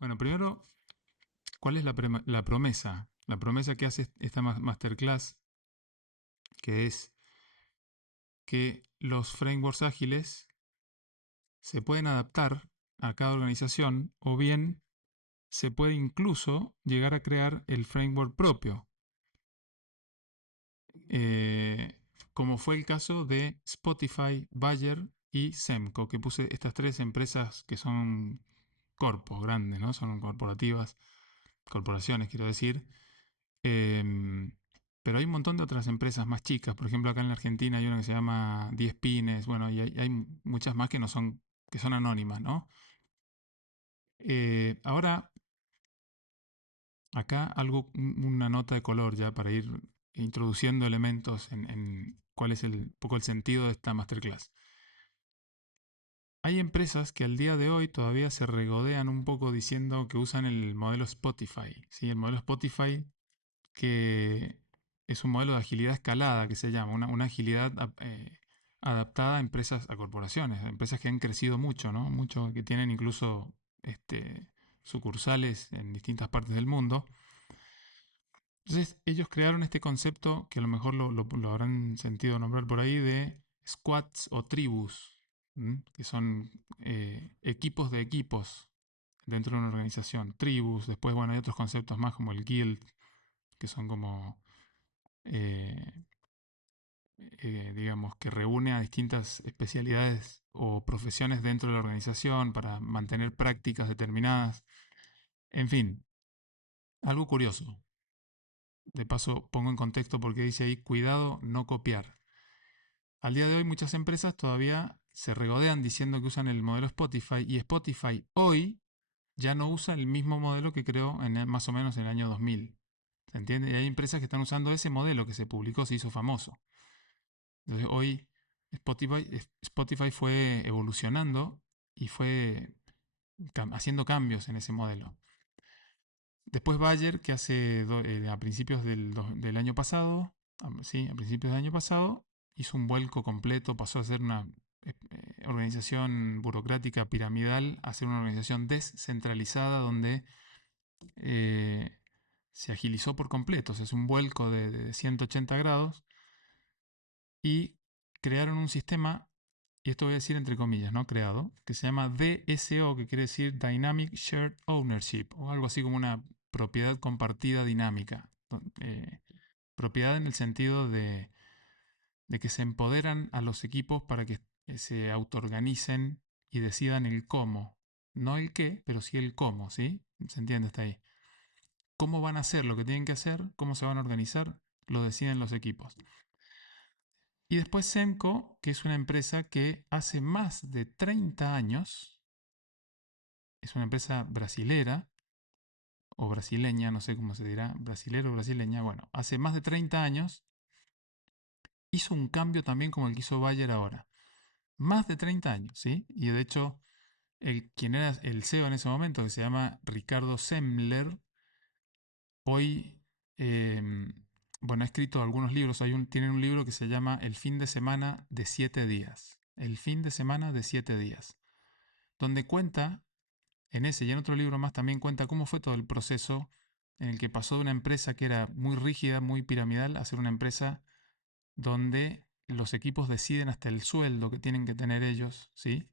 Bueno, primero, ¿cuál es la promesa? La promesa que hace esta masterclass, que es que los frameworks ágiles se pueden adaptar a cada organización o bien se puede incluso llegar a crear el framework propio, eh, como fue el caso de Spotify, Bayer y Semco, que puse estas tres empresas que son corpos grandes, ¿no? Son corporativas, corporaciones quiero decir. Em, pero hay un montón de otras empresas más chicas. Por ejemplo, acá en la Argentina hay una que se llama 10 Pines. Bueno, y hay muchas más que no son, que son anónimas, ¿no? Ahora, acá algo, una nota de color ya para ir introduciendo elementos en cuál es un poco el sentido de esta masterclass. Hay empresas que al día de hoy todavía se regodean un poco diciendo que usan el modelo Spotify. ¿Sí? El modelo Spotify, que es un modelo de agilidad escalada que se llama, una agilidad adaptada a empresas, a corporaciones, a empresas que han crecido mucho, ¿no? Mucho, que tienen incluso sucursales en distintas partes del mundo. Entonces ellos crearon este concepto que a lo mejor lo habrán sentido nombrar por ahí de squads o tribus, que son equipos de equipos dentro de una organización. Tribus, después bueno, hay otros conceptos más como el guild, que son como, eh, digamos, que reúne a distintas especialidades o profesiones dentro de la organización para mantener prácticas determinadas. En fin, algo curioso. De paso pongo en contexto porque dice ahí, cuidado, no copiar. Al día de hoy muchas empresas todavía se regodean diciendo que usan el modelo Spotify y Spotify hoy ya no usa el mismo modelo que creó más o menos en el año 2000. ¿Se entiende? Y hay empresas que están usando ese modelo que se publicó, se hizo famoso. Entonces hoy Spotify fue evolucionando y fue haciendo cambios en ese modelo. Después Bayer, que a principios del año pasado, sí, a principios del año pasado, hizo un vuelco completo, pasó a ser una organización burocrática piramidal a ser una organización descentralizada donde eh, se agilizó por completo, o sea, es un vuelco de 180 grados y crearon un sistema, y esto voy a decir entre comillas, ¿no? Creado, que se llama DSO, que quiere decir Dynamic Shared Ownership, o algo así como una propiedad compartida dinámica. Propiedad en el sentido de que se empoderan a los equipos para que se autoorganicen y decidan el cómo. No el qué, pero sí el cómo, ¿sí? ¿Se entiende hasta ahí? Cómo van a hacer lo que tienen que hacer, cómo se van a organizar, lo deciden los equipos. Y después Semco, que es una empresa que hace más de 30 años, es una empresa brasilera, o brasileña, no sé cómo se dirá, brasilera o brasileña, bueno, hace más de 30 años hizo un cambio también como el que hizo Bayer ahora. Más de 30 años, ¿sí? Y de hecho, quien era el CEO en ese momento, que se llama Ricardo Semler, hoy, eh, bueno, ha escrito algunos libros. Tienen un libro que se llama El fin de semana de 7 días. El fin de semana de 7 días. Donde cuenta, en ese y en otro libro más, también cuenta cómo fue todo el proceso en el que pasó de una empresa que era muy rígida, muy piramidal, a ser una empresa donde los equipos deciden hasta el sueldo que tienen que tener ellos, ¿sí?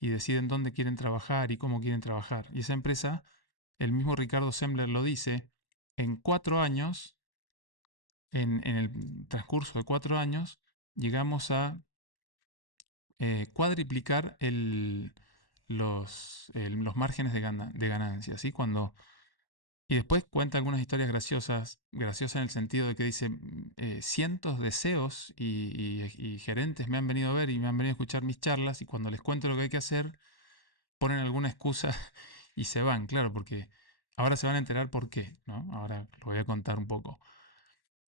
Y deciden dónde quieren trabajar y cómo quieren trabajar. Y esa empresa, el mismo Ricardo Sembler lo dice, en 4 años, en el transcurso de 4 años, llegamos a cuadriplicar los márgenes de ganancia, ¿sí? Y después cuenta algunas historias graciosas en el sentido de que dice, cientos de CEOs y gerentes me han venido a ver y me han venido a escuchar mis charlas y cuando les cuento lo que hay que hacer, ponen alguna excusa y se van, claro, porque ahora se van a enterar por qué, ¿no? Ahora lo voy a contar un poco.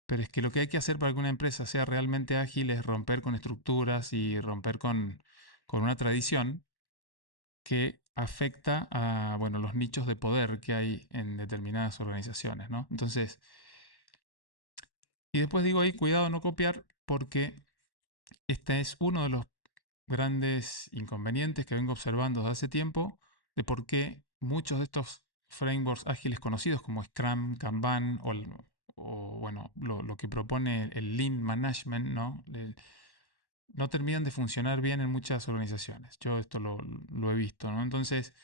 Pero es que lo que hay que hacer para que una empresa sea realmente ágil es romper con estructuras y romper con una tradición que afecta a bueno, los nichos de poder que hay en determinadas organizaciones, ¿no? Entonces, y después digo ahí, cuidado no copiar, porque este es uno de los grandes inconvenientes que vengo observando desde hace tiempo de por qué muchos de estos frameworks ágiles conocidos como Scrum, Kanban bueno, lo que propone el Lean Management, ¿no? No terminan de funcionar bien en muchas organizaciones. Yo esto lo he visto, ¿no? Entonces,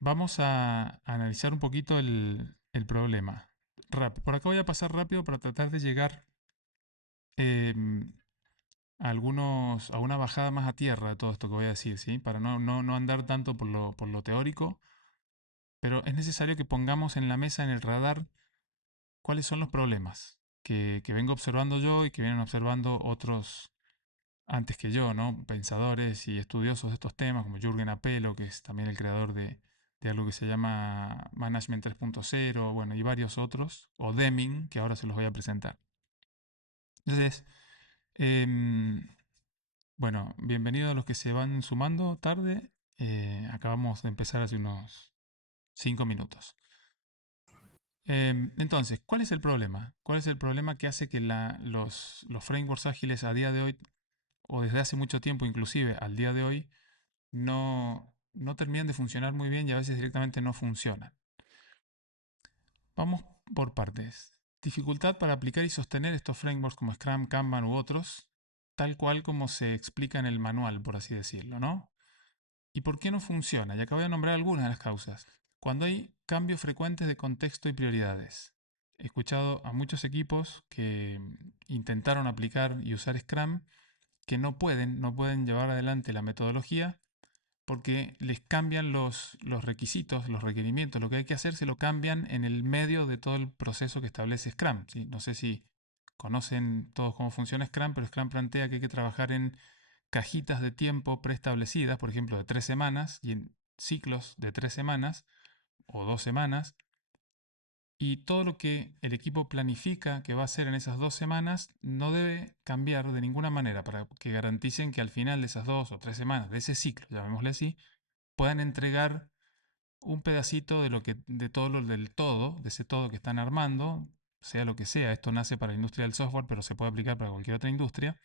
vamos a analizar un poquito el problema. Por acá voy a pasar rápido para tratar de llegar em, a una bajada más a tierra de todo esto que voy a decir, ¿sí? Para no andar tanto por lo teórico, pero es necesario que pongamos en la mesa, en el radar, cuáles son los problemas que vengo observando yo y que vienen observando otros antes que yo, ¿no? Pensadores y estudiosos de estos temas, como Jürgen Apelo, que es también el creador de algo que se llama Management 3.0, bueno, y varios otros, o Deming, que ahora se los voy a presentar. Entonces, em, bueno, bienvenidos a los que se van sumando tarde. Acabamos de empezar hace unos 5 minutos. Entonces, ¿cuál es el problema? ¿Cuál es el problema que hace que los frameworks ágiles a día de hoy, o desde hace mucho tiempo inclusive al día de hoy, no terminan de funcionar muy bien y a veces directamente no funcionan? Vamos por partes. Dificultad para aplicar y sostener estos frameworks como Scrum, Kanban u otros, tal cual como se explica en el manual, por así decirlo, ¿no? ¿Y por qué no funciona? Y acá voy a nombrar algunas de las causas. Cuando hay cambios frecuentes de contexto y prioridades. He escuchado a muchos equipos que intentaron aplicar y usar Scrum que no pueden llevar adelante la metodología porque les cambian los requisitos, los requerimientos, lo que hay que hacer se lo cambian en el medio de todo el proceso que establece Scrum. ¿Sí? No sé si conocen todos cómo funciona Scrum, pero Scrum plantea que hay que trabajar en cajitas de tiempo preestablecidas, por ejemplo, de 3 semanas, y en ciclos de 3 semanas o 2 semanas, y todo lo que el equipo planifica que va a hacer en esas 2 semanas no debe cambiar de ninguna manera para que garanticen que al final de esas 2 o 3 semanas, de ese ciclo, llamémosle así, puedan entregar un pedacito de lo que, de todo lo del todo, de ese todo que están armando, sea lo que sea. Esto nace para la industria del software, pero se puede aplicar para cualquier otra industria.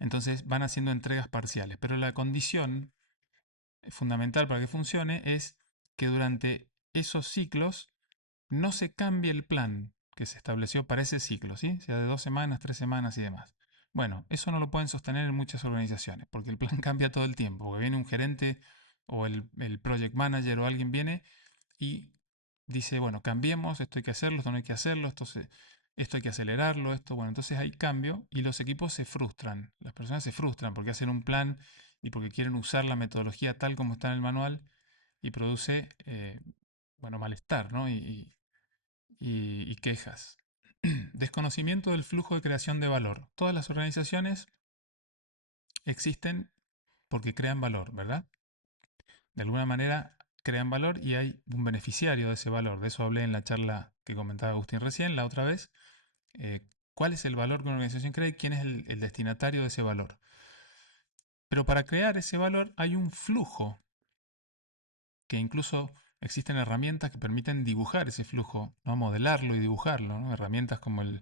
Entonces van haciendo entregas parciales, pero la condición fundamental para que funcione es que durante esos ciclos no se cambie el plan que se estableció para ese ciclo, ¿sí? Sea de 2 semanas, 3 semanas y demás. Bueno, eso no lo pueden sostener en muchas organizaciones, porque el plan cambia todo el tiempo, porque viene un gerente o el project manager o alguien viene y dice, bueno, cambiemos, esto hay que hacerlo, esto no hay que hacerlo, esto hay que acelerarlo, esto, bueno, entonces hay cambio y los equipos se frustran, las personas se frustran porque hacen un plan y porque quieren usar la metodología tal como está en el manual y produce, bueno, malestar, ¿no? Y quejas. Desconocimiento del flujo de creación de valor. Todas las organizaciones existen porque crean valor, ¿verdad? De alguna manera crean valor y hay un beneficiario de ese valor. De eso hablé en la charla que comentaba Agustín recién, la otra vez. Eh, ¿Cuál es el valor que una organización crea y quién es el destinatario de ese valor? Pero para crear ese valor hay un flujo que incluso existen herramientas que permiten dibujar ese flujo, ¿no? Modelarlo y dibujarlo, ¿no? Herramientas como el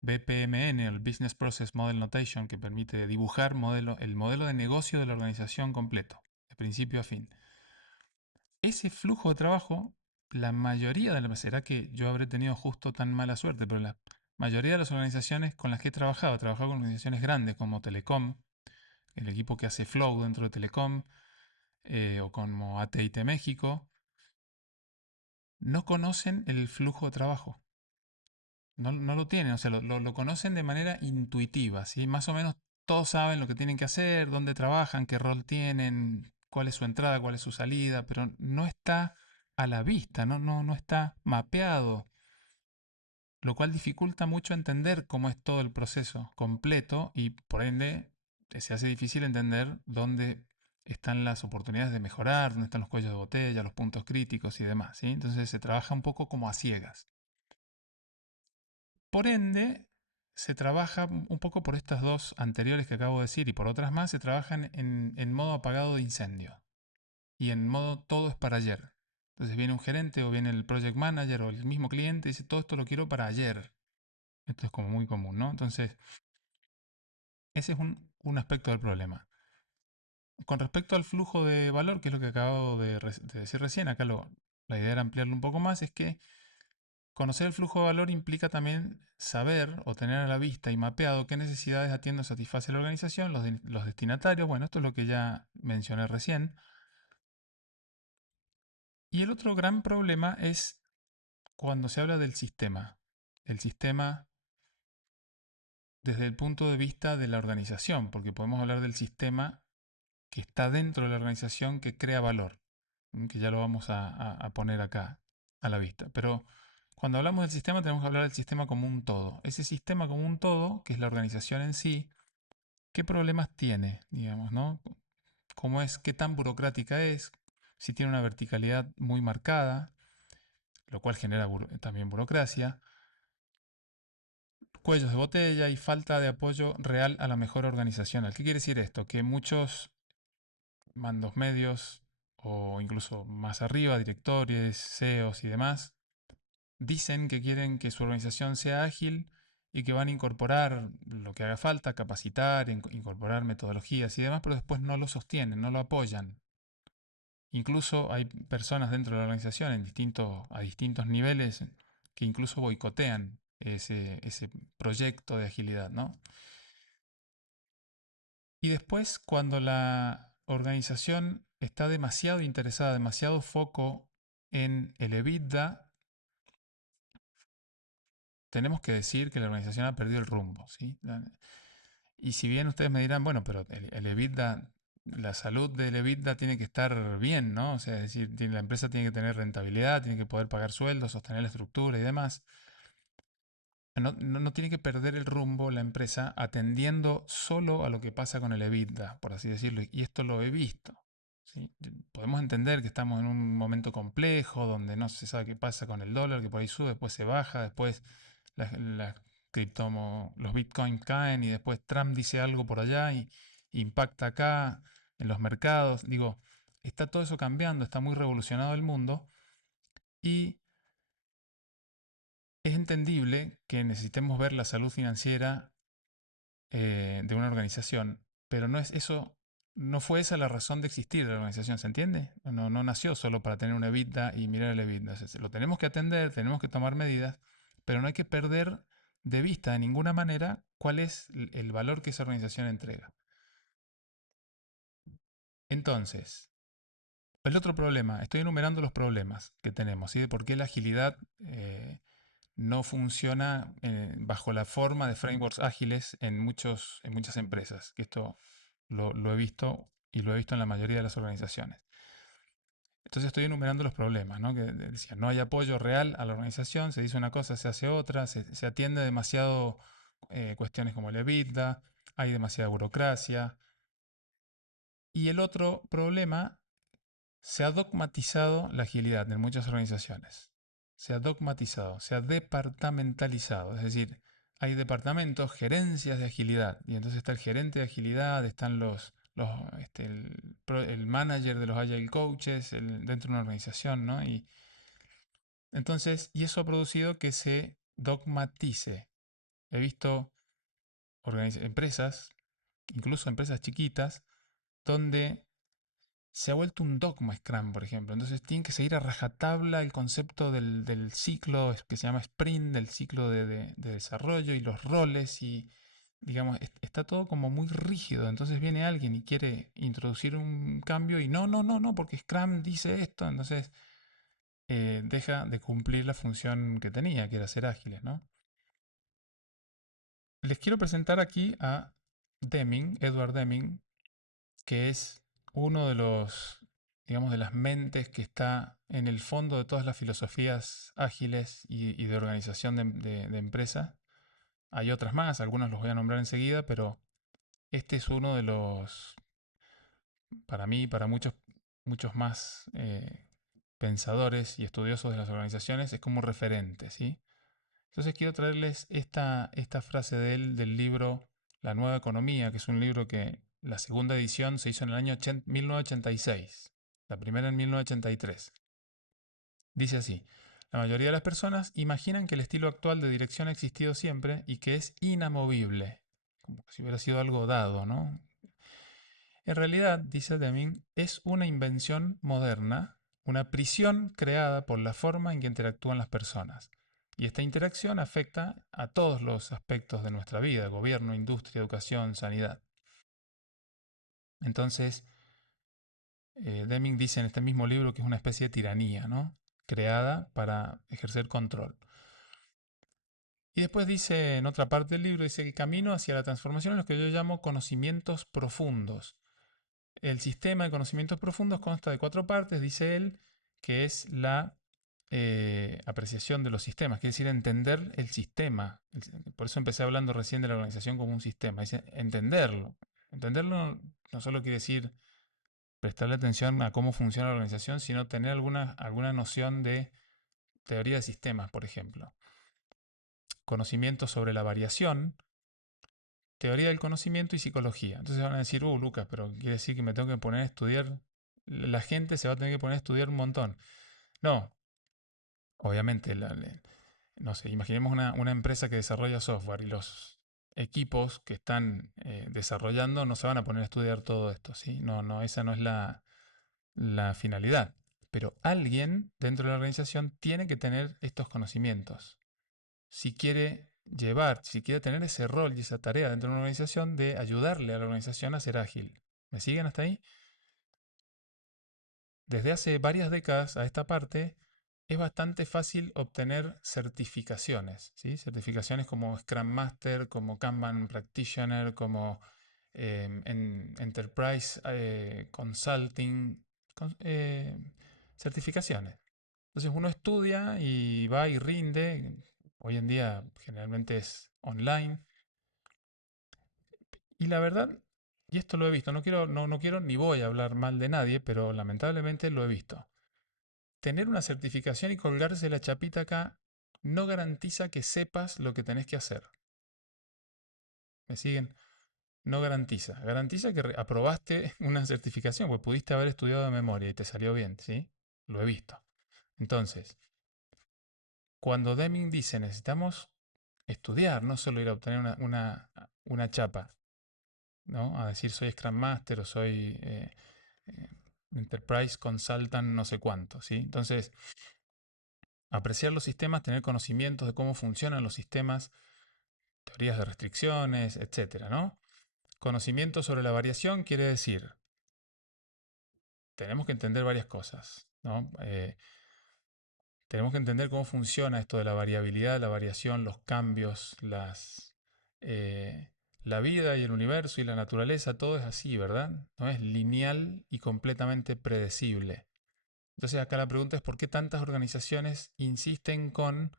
BPMN, el Business Process Model Notation, que permite dibujar el modelo de negocio de la organización completo, de principio a fin. Ese flujo de trabajo, la mayoría de las, será que yo habré tenido justo tan mala suerte, pero la mayoría de las organizaciones con las que he trabajado con organizaciones grandes como Telecom, el equipo que hace Flow dentro de Telecom, o como AT&T México, no conocen el flujo de trabajo. No lo tienen, o sea, lo conocen de manera intuitiva, ¿sí? Más o menos todos saben lo que tienen que hacer, dónde trabajan, qué rol tienen, cuál es su entrada, cuál es su salida, pero no está a la vista, no está mapeado, lo cual dificulta mucho entender cómo es todo el proceso completo y por ende se hace difícil entender dónde están las oportunidades de mejorar, dónde están los cuellos de botella, los puntos críticos y demás, ¿sí? Entonces se trabaja un poco como a ciegas. Por ende, se trabaja un poco por estas dos anteriores que acabo de decir y por otras más, se trabajan en modo apagado de incendio y en modo todo es para ayer. Entonces viene un gerente o viene el project manager o el mismo cliente y dice todo esto lo quiero para ayer. Esto es como muy común, ¿no? Entonces, ese es un aspecto del problema. con respecto al flujo de valor, que es lo que acabo de decir recién, acá la idea era ampliarlo un poco más, es que conocer el flujo de valor implica también saber o tener a la vista y mapeado qué necesidades atiende o satisface la organización, los destinatarios, bueno, esto es lo que ya mencioné recién. Y el otro gran problema es cuando se habla del sistema. El sistema desde el punto de vista de la organización, porque podemos hablar del sistema que está dentro de la organización que crea valor, que ya lo vamos a poner acá a la vista. Pero cuando hablamos del sistema tenemos que hablar del sistema como un todo. Ese sistema como un todo, que es la organización en sí, ¿qué problemas tiene, digamos, ¿no? ¿Cómo es, qué tan burocrática es? Si tiene una verticalidad muy marcada, lo cual genera también burocracia, cuellos de botella y falta de apoyo real a la mejor organizacional. ¿Qué quiere decir esto? Que muchos mandos medios o incluso más arriba, directores, CEOs y demás, dicen que quieren que su organización sea ágil y que van a incorporar lo que haga falta, capacitar, incorporar metodologías y demás, pero después no lo sostienen, no lo apoyan. Incluso hay personas dentro de la organización a distintos niveles que incluso boicotean ese proyecto de agilidad, ¿no? Y después, cuando la organización está demasiado interesada, demasiado foco en el EBITDA, tenemos que decir que la organización ha perdido el rumbo, ¿sí? Y si bien ustedes me dirán, bueno, pero el EBITDA, la salud del EBITDA tiene que estar bien, ¿no? O sea, es decir, la empresa tiene que tener rentabilidad, tiene que poder pagar sueldos, sostener la estructura y demás. No tiene que perder el rumbo la empresa atendiendo solo a lo que pasa con el EBITDA, por así decirlo. Y esto lo he visto. ¿Sí? Podemos entender que estamos en un momento complejo donde no se sabe qué pasa con el dólar, que por ahí sube, después se baja, después las los bitcoins caen y después Trump dice algo por allá y impacta acá en los mercados. Digo, está todo eso cambiando, está muy revolucionado el mundo y es entendible que necesitemos ver la salud financiera de una organización, pero no es eso, no fue esa la razón de existir de la organización, ¿se entiende? No nació solo para tener una EBITDA y mirar el EBITDA. Lo tenemos que atender, tenemos que tomar medidas, pero no hay que perder de vista de ninguna manera cuál es el valor que esa organización entrega. Entonces, el otro problema, estoy enumerando los problemas que tenemos, ¿sí? De por qué la agilidad no funciona bajo la forma de frameworks ágiles en muchas empresas. Que esto lo he visto y lo he visto en la mayoría de las organizaciones. Entonces estoy enumerando los problemas, ¿no? Que decía, no hay apoyo real a la organización, se dice una cosa, se hace otra, se atiende demasiado cuestiones como el EBITDA, hay demasiada burocracia. Y el otro problema, se ha dogmatizado la agilidad en muchas organizaciones. Se ha dogmatizado, se ha departamentalizado. Es decir, hay departamentos, gerencias de agilidad. Y entonces está el gerente de agilidad, están el manager de los agile coaches dentro de una organización, ¿no? Y entonces, y eso ha producido que se dogmatice. He visto empresas, incluso empresas chiquitas, donde se ha vuelto un dogma Scrum, por ejemplo. Entonces tienen que seguir a rajatabla el concepto del ciclo que se llama sprint, del ciclo de desarrollo y los roles y, digamos, está todo como muy rígido. Entonces viene alguien y quiere introducir un cambio y no, porque Scrum dice esto. Entonces deja de cumplir la función que tenía, que era ser ágiles, ¿no? Les quiero presentar aquí a Deming, Edward Deming, que es uno de los, digamos, de las mentes que está en el fondo de todas las filosofías ágiles y de organización de empresa. Hay otras más, algunos los voy a nombrar enseguida, pero este es uno de los, para mí, para muchos más pensadores y estudiosos de las organizaciones, es como referente, ¿sí? Entonces quiero traerles esta frase de él del libro La Nueva Economía, que es un libro que la segunda edición se hizo en el año 1986, la primera en 1983. Dice así, la mayoría de las personas imaginan que el estilo actual de dirección ha existido siempre y que es inamovible, como si hubiera sido algo dado, ¿no? En realidad, dice Deming, es una invención moderna, una prisión creada por la forma en que interactúan las personas. Y esta interacción afecta a todos los aspectos de nuestra vida, gobierno, industria, educación, sanidad. Entonces, Deming dice en este mismo libro que es una especie de tiranía, ¿no? Creada para ejercer control. Y después dice en otra parte del libro, dice que camino hacia la transformación en lo que yo llamo conocimientos profundos. El sistema de conocimientos profundos consta de 4 partes, dice él, que es la apreciación de los sistemas, quiere decir entender el sistema. Por eso empecé hablando recién de la organización como un sistema. Dice entenderlo. Entenderlo no solo quiere decir prestarle atención a cómo funciona la organización, sino tener alguna noción de teoría de sistemas, por ejemplo. Conocimiento sobre la variación, teoría del conocimiento y psicología. Entonces van a decir, Lucas, pero quiere decir que me tengo que poner a estudiar. La gente se va a tener que poner a estudiar un montón. No, obviamente, no sé, imaginemos una empresa que desarrolla software y los equipos que están desarrollando no se van a poner a estudiar todo esto, ¿sí? No, no, esa no es la finalidad. Pero alguien dentro de la organización tiene que tener estos conocimientos. Si quiere si quiere tener ese rol y esa tarea dentro de una organización de ayudarle a la organización a ser ágil. ¿Me siguen hasta ahí? Desde hace varias décadas a esta parte es bastante fácil obtener certificaciones, ¿sí? Certificaciones como Scrum Master, como Kanban Practitioner, como en Enterprise Consulting, certificaciones. Entonces uno estudia y va y rinde. Hoy en día generalmente es online. Y la verdad, y esto lo he visto, no quiero ni voy a hablar mal de nadie, pero lamentablemente lo he visto. Tener una certificación y colgarse la chapita acá no garantiza que sepas lo que tenés que hacer. ¿Me siguen? No garantiza. Garantiza que aprobaste una certificación, pues pudiste haber estudiado de memoria y te salió bien, ¿sí? Lo he visto. Entonces, cuando Deming dice necesitamos estudiar, no solo ir a obtener una chapa, ¿no? A decir soy Scrum Master o soy eh, Enterprise Consultant no sé cuánto, ¿sí? Entonces, apreciar los sistemas, tener conocimientos de cómo funcionan los sistemas, teorías de restricciones, etcétera, ¿no? Conocimiento sobre la variación quiere decir, tenemos que entender varias cosas, ¿no? Tenemos que entender cómo funciona esto de la variabilidad, la variación, los cambios, eh, la vida y el universo y la naturaleza, todo es así, ¿verdad? No es lineal y completamente predecible. Entonces acá la pregunta es por qué tantas organizaciones insisten con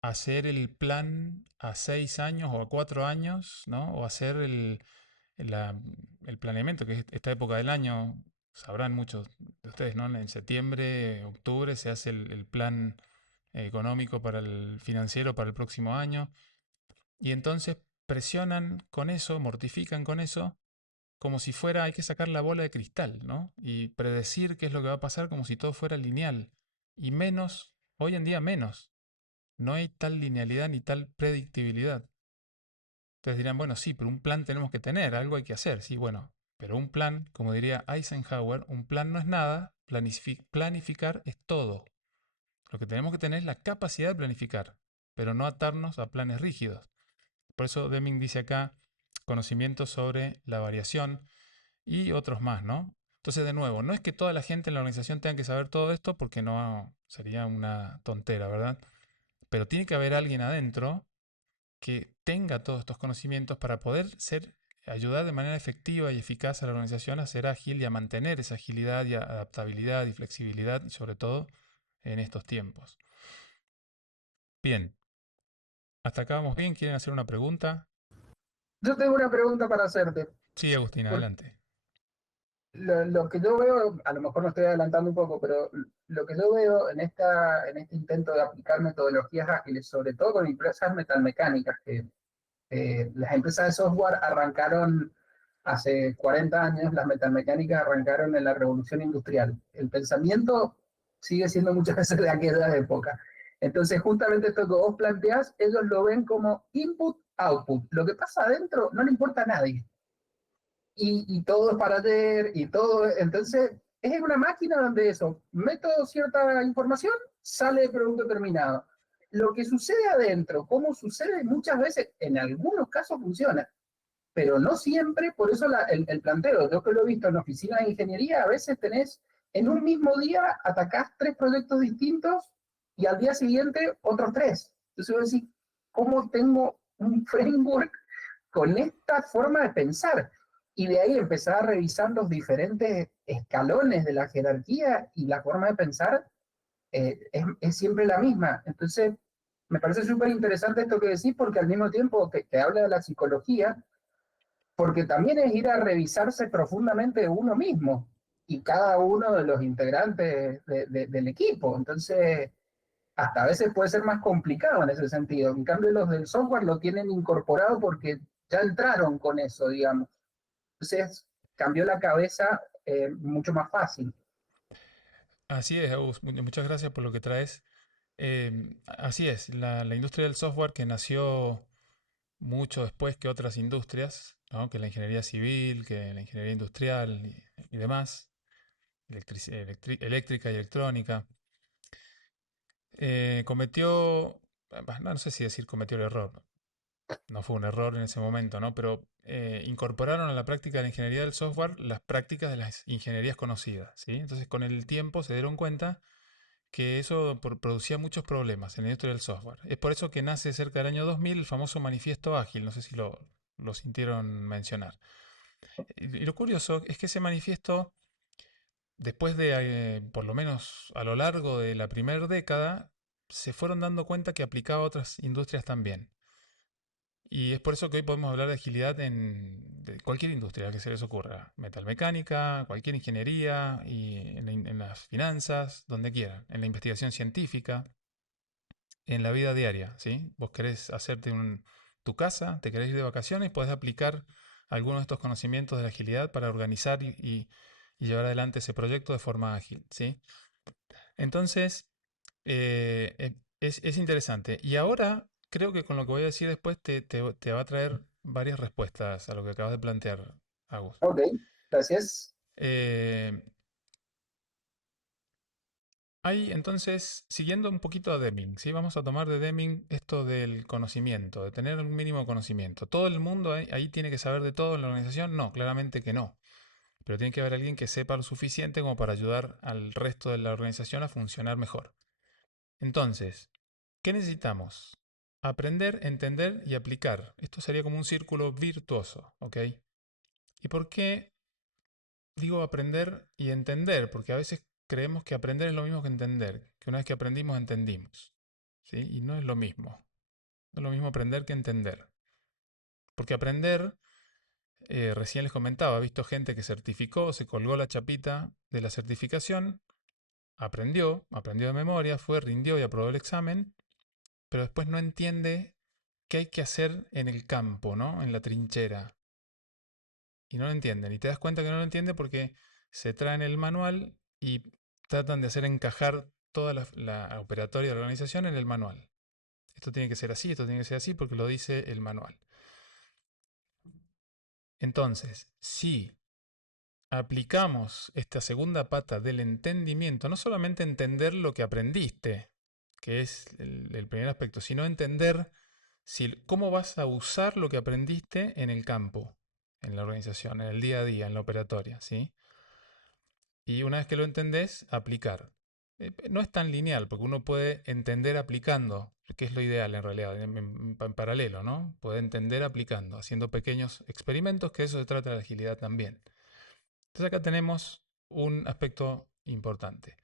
hacer el plan a 6 años o a 4 años, ¿no? O hacer la- el planeamiento, que es esta época del año, sabrán muchos de ustedes, ¿no? En septiembre, octubre se hace el plan económico para el financiero para el próximo año. Y entonces presionan con eso, mortifican con eso, como si fuera, hay que sacar la bola de cristal, ¿no? Y predecir qué es lo que va a pasar como si todo fuera lineal. Y menos, hoy en día menos. No hay tal linealidad ni tal predictibilidad. Entonces dirán, bueno, sí, pero un plan tenemos que tener, algo hay que hacer, sí, bueno, pero un plan, como diría Eisenhower, un plan no es nada, planificar es todo. Lo que tenemos que tener es la capacidad de planificar, pero no atarnos a planes rígidos. Por eso Deming dice acá conocimiento sobre la variación y otros más, ¿no? Entonces, de nuevo, no es que toda la gente en la organización tenga que saber todo esto porque no sería una tontera, ¿verdad? Pero tiene que haber alguien adentro que tenga todos estos conocimientos para poder ayudar de manera efectiva y eficaz a la organización a ser ágil y a mantener esa agilidad y adaptabilidad y flexibilidad, y sobre todo en estos tiempos. Bien, hasta acá vamos bien. ¿Quieren hacer una pregunta? Yo tengo una pregunta para hacerte. Sí, Agustín, Porque adelante. lo que yo veo, a lo mejor me estoy adelantando un poco, pero lo que yo veo en este intento de aplicar metodologías ágiles, sobre todo con empresas metalmecánicas, que las empresas de software arrancaron hace 40 años, las metalmecánicas arrancaron en la revolución industrial. El pensamiento sigue siendo muchas veces de aquella época. Entonces, justamente esto que vos planteás, ellos lo ven como input-output. Lo que pasa adentro no le importa a nadie. y todo es para ayer y todo. Entonces, es una máquina donde eso, meto cierta información, sale el producto terminado. Lo que sucede adentro, cómo sucede muchas veces, en algunos casos funciona, pero no siempre, por eso el planteo, yo que lo he visto en oficinas de ingeniería, a veces tenés, en un mismo día atacás 3 proyectos distintos y al día siguiente otros 3. Entonces vos decís, ¿cómo tengo un framework con esta forma de pensar? Y de ahí empezar a revisar los diferentes escalones de la jerarquía y la forma de pensar es siempre la misma. Entonces, me parece súper interesante esto que decís porque al mismo tiempo que habla de la psicología, porque también es ir a revisarse profundamente uno mismo y cada uno de los integrantes del equipo. Entonces, hasta a veces puede ser más complicado en ese sentido. En cambio, los del software lo tienen incorporado porque ya entraron con eso, digamos. Entonces, cambió la cabeza mucho más fácil. Así es, Agus. Muchas gracias por lo que traes. Así es, la industria del software que nació mucho después que otras industrias, ¿no? Que la ingeniería civil, que la ingeniería industrial y demás, eléctrica y electrónica, cometió, no sé si decir cometió el error, no fue un error en ese momento, ¿no? Pero incorporaron a la práctica de la ingeniería del software las prácticas de las ingenierías conocidas, ¿sí? Entonces con el tiempo se dieron cuenta que eso producía muchos problemas en la industria del software. Es por eso que nace cerca del año 2000 el famoso manifiesto ágil, no sé si lo sintieron mencionar. Y lo curioso es que ese manifiesto, después de, por lo menos a lo largo de la primera década, se fueron dando cuenta que aplicaba a otras industrias también. Y es por eso que hoy podemos hablar de agilidad de cualquier industria que se les ocurra. Metalmecánica, cualquier ingeniería, y en las finanzas, donde quieran. En la investigación científica, en la vida diaria, ¿sí? Vos querés hacerte tu casa, te querés ir de vacaciones, podés aplicar algunos de estos conocimientos de la agilidad para organizar y llevar adelante ese proyecto de forma ágil, ¿sí? Entonces, es interesante. Y ahora creo que con lo que voy a decir después te va a traer varias respuestas a lo que acabas de plantear, Agus. Ok, gracias. Eh, Hay entonces, siguiendo un poquito a Deming, ¿sí? Vamos a tomar de Deming esto del conocimiento, de tener un mínimo conocimiento. ¿Todo el mundo ahí tiene que saber de todo en la organización? No, claramente que no. Pero tiene que haber alguien que sepa lo suficiente como para ayudar al resto de la organización a funcionar mejor. Entonces, ¿qué necesitamos? Aprender, entender y aplicar. Esto sería como un círculo virtuoso, ¿ok? ¿Y por qué digo aprender y entender? Porque a veces creemos que aprender es lo mismo que entender, que una vez que aprendimos, entendimos, ¿sí? Y no es lo mismo. No es lo mismo aprender que entender. Porque aprender, recién les comentaba, he visto gente que certificó, se colgó la chapita de la certificación, aprendió de memoria, fue, rindió y aprobó el examen, pero después no entiende qué hay que hacer en el campo, ¿no? En la trinchera. Y no lo entienden. Y te das cuenta que no lo entiende porque se traen el manual y tratan de hacer encajar toda la operatoria de la organización en el manual. Esto tiene que ser así, esto tiene que ser así porque lo dice el manual. Entonces, si aplicamos esta segunda pata del entendimiento, no solamente entender lo que aprendiste, que es el primer aspecto, sino entender cómo vas a usar lo que aprendiste en el campo, en la organización, en el día a día, en la operatoria, ¿sí? Y una vez que lo entendés, aplicar. No es tan lineal, porque uno puede entender aplicando, que es lo ideal en realidad, en paralelo, ¿no? Puede entender aplicando, haciendo pequeños experimentos, que eso se trata de la agilidad también. Entonces acá tenemos un aspecto importante.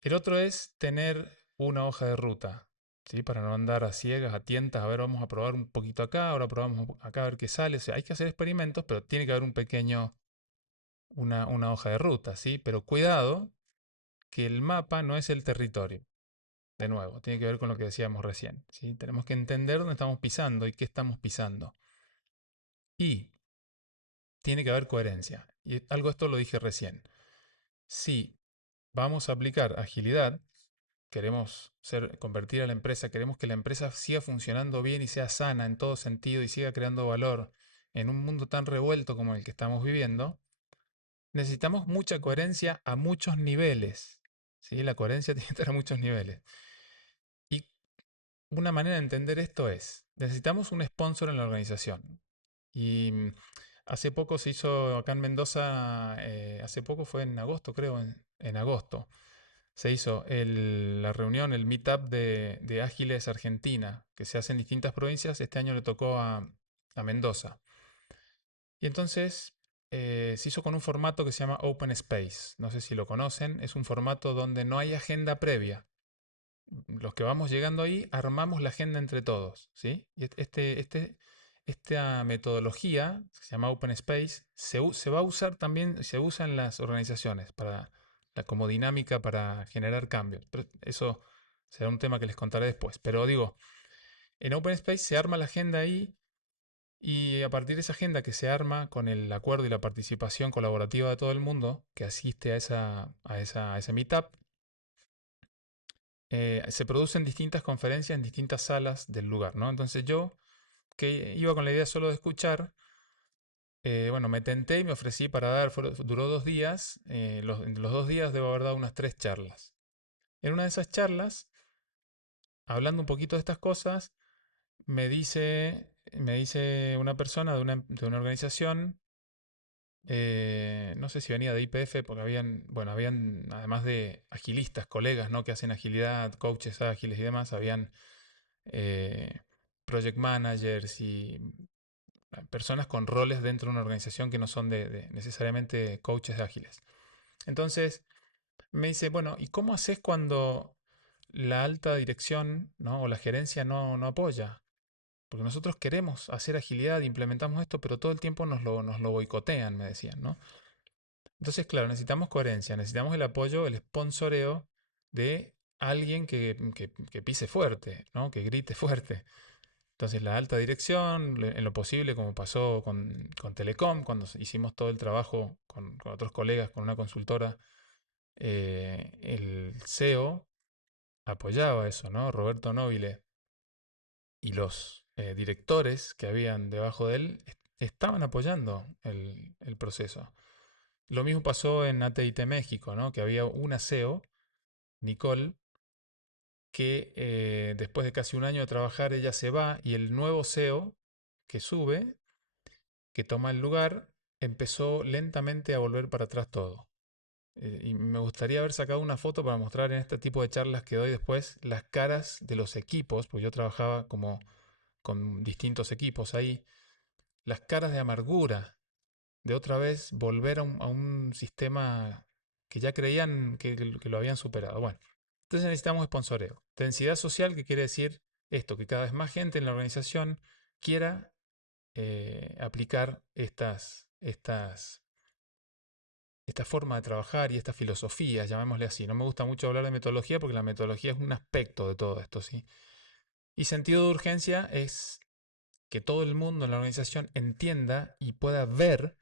El otro es tener una hoja de ruta, ¿sí? Para no andar a ciegas, a tientas, a ver, vamos a probar un poquito acá, ahora probamos acá a ver qué sale. O sea, hay que hacer experimentos, pero tiene que haber una hoja de ruta, ¿sí? Pero cuidado, que el mapa no es el territorio. De nuevo, tiene que ver con lo que decíamos recién, ¿sí? Tenemos que entender dónde estamos pisando y qué estamos pisando. Y tiene que haber coherencia. Y algo de esto lo dije recién. Si vamos a aplicar agilidad, queremos convertir a la empresa, queremos que la empresa siga funcionando bien y sea sana en todo sentido y siga creando valor en un mundo tan revuelto como el que estamos viviendo, necesitamos mucha coherencia a muchos niveles. ¿Sí? La coherencia tiene que estar a muchos niveles. Y una manera de entender esto es, necesitamos un sponsor en la organización. Y hace poco se hizo acá en Mendoza, hace poco fue en agosto, creo, en agosto, se hizo la reunión, el meetup de Ágiles Argentina, que se hace en distintas provincias. Este año le tocó a Mendoza. Y entonces se hizo con un formato que se llama Open Space. No sé si lo conocen. Es un formato donde no hay agenda previa. Los que vamos llegando ahí armamos la agenda entre todos, ¿sí? Y esta metodología, que se llama Open Space, se va a usar también, se usa en las organizaciones como dinámica para generar cambios. Pero eso será un tema que les contaré después. Pero digo, en Open Space se arma la agenda ahí y a partir de esa agenda que se arma con el acuerdo y la participación colaborativa de todo el mundo que asiste a ese meetup, se producen distintas conferencias en distintas salas del lugar, ¿no? Entonces yo, que iba con la idea solo de escuchar, bueno, me tenté y me ofrecí para dar, duró 2 días, en los 2 días debo haber dado unas 3 charlas. En una de esas charlas, hablando un poquito de estas cosas, me dice una persona de una organización, no sé si venía de IPF, porque habían, además de agilistas, colegas, ¿no? Que hacen agilidad, coaches ágiles y demás, habían eh, project managers y personas con roles dentro de una organización que no son de necesariamente coaches ágiles. Entonces me dice, bueno, ¿y cómo haces cuando la alta dirección, ¿no? O la gerencia no apoya? Porque nosotros queremos hacer agilidad, implementamos esto, pero todo el tiempo nos lo boicotean, me decían, ¿no? Entonces, claro, necesitamos coherencia, necesitamos el apoyo, el sponsoreo de alguien que pise fuerte, ¿no? Que grite fuerte. Entonces la alta dirección, en lo posible, como pasó con Telecom, cuando hicimos todo el trabajo con otros colegas, con una consultora, el CEO apoyaba eso, ¿no? Roberto Nobile y los directores que habían debajo de él estaban apoyando el proceso. Lo mismo pasó en AT&T México, ¿no? Que había una CEO, Nicole, que después de casi un año de trabajar ella se va y el nuevo CEO que sube, que toma el lugar, empezó lentamente a volver para atrás todo. Y me gustaría haber sacado una foto para mostrar en este tipo de charlas que doy después las caras de los equipos, porque yo trabajaba como con distintos equipos ahí, las caras de amargura de otra vez volver a un sistema que ya creían que lo habían superado. Bueno, entonces necesitamos sponsoreo. Densidad social, que quiere decir esto, que cada vez más gente en la organización quiera aplicar esta forma de trabajar y estas filosofías, llamémosle así. No me gusta mucho hablar de metodología porque la metodología es un aspecto de todo esto, ¿sí? Y sentido de urgencia es que todo el mundo en la organización entienda y pueda ver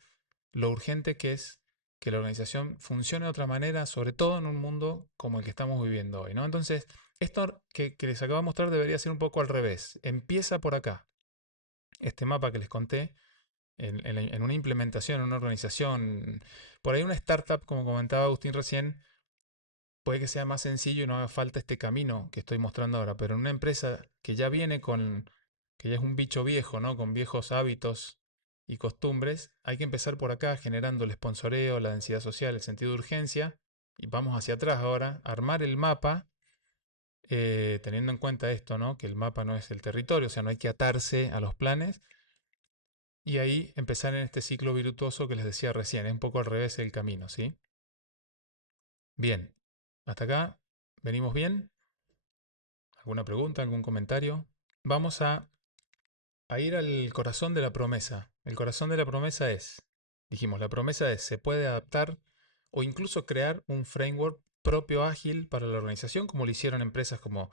lo urgente que es que la organización funcione de otra manera, sobre todo en un mundo como el que estamos viviendo hoy, ¿no? Entonces, esto que les acabo de mostrar debería ser un poco al revés. Empieza por acá. Este mapa que les conté en una implementación, en una organización, por ahí una startup, como comentaba Agustín recién, puede que sea más sencillo y no haga falta este camino que estoy mostrando ahora, pero en una empresa que ya viene que ya es un bicho viejo, ¿no? Con viejos hábitos y costumbres, hay que empezar por acá generando el sponsoreo, la densidad social, el sentido de urgencia, y vamos hacia atrás ahora, armar el mapa, teniendo en cuenta esto, ¿no? Que el mapa no es el territorio, o sea, no hay que atarse a los planes, y ahí empezar en este ciclo virtuoso que les decía recién, es un poco al revés el camino, ¿sí? Bien, hasta acá, ¿venimos bien? ¿Alguna pregunta, algún comentario? Vamos a ir al corazón de la promesa. El corazón de la promesa dijimos, la promesa es, se puede adaptar o incluso crear un framework propio ágil para la organización, como lo hicieron empresas como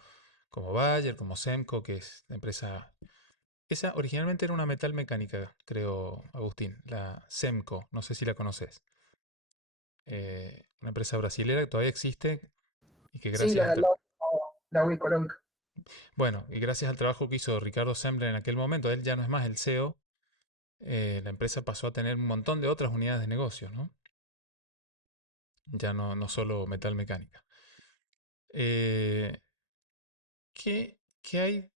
Bayer, como Semco, que es la empresa. Esa originalmente era una metal mecánica, creo, Agustín, la Semco, no sé si la conoces. Una empresa brasilera que todavía existe y que Sí, gracias la ubico, la ubico. bueno, y gracias al trabajo que hizo Ricardo Sembler en aquel momento, él ya no es más el CEO, la empresa pasó a tener un montón de otras unidades de negocio, ¿no? Ya no solo metal mecánica. Eh, ¿qué hay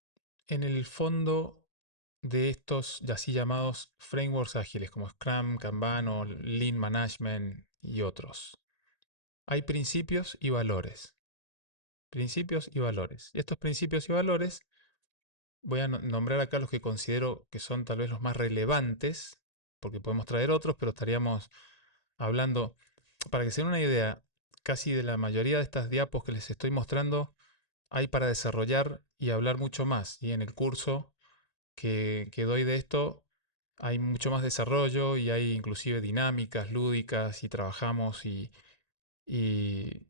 en el fondo de estos así llamados frameworks ágiles como Scrum, Kanban o Lean Management y otros? Hay principios y valores. Principios y valores. Y estos principios y valores, voy a nombrar acá los que considero que son tal vez los más relevantes, porque podemos traer otros, pero estaríamos hablando, para que se den una idea, casi de la mayoría de estas diapos que les estoy mostrando, hay para desarrollar y hablar mucho más. Y en el curso que doy de esto hay mucho más desarrollo y hay inclusive dinámicas lúdicas y trabajamos y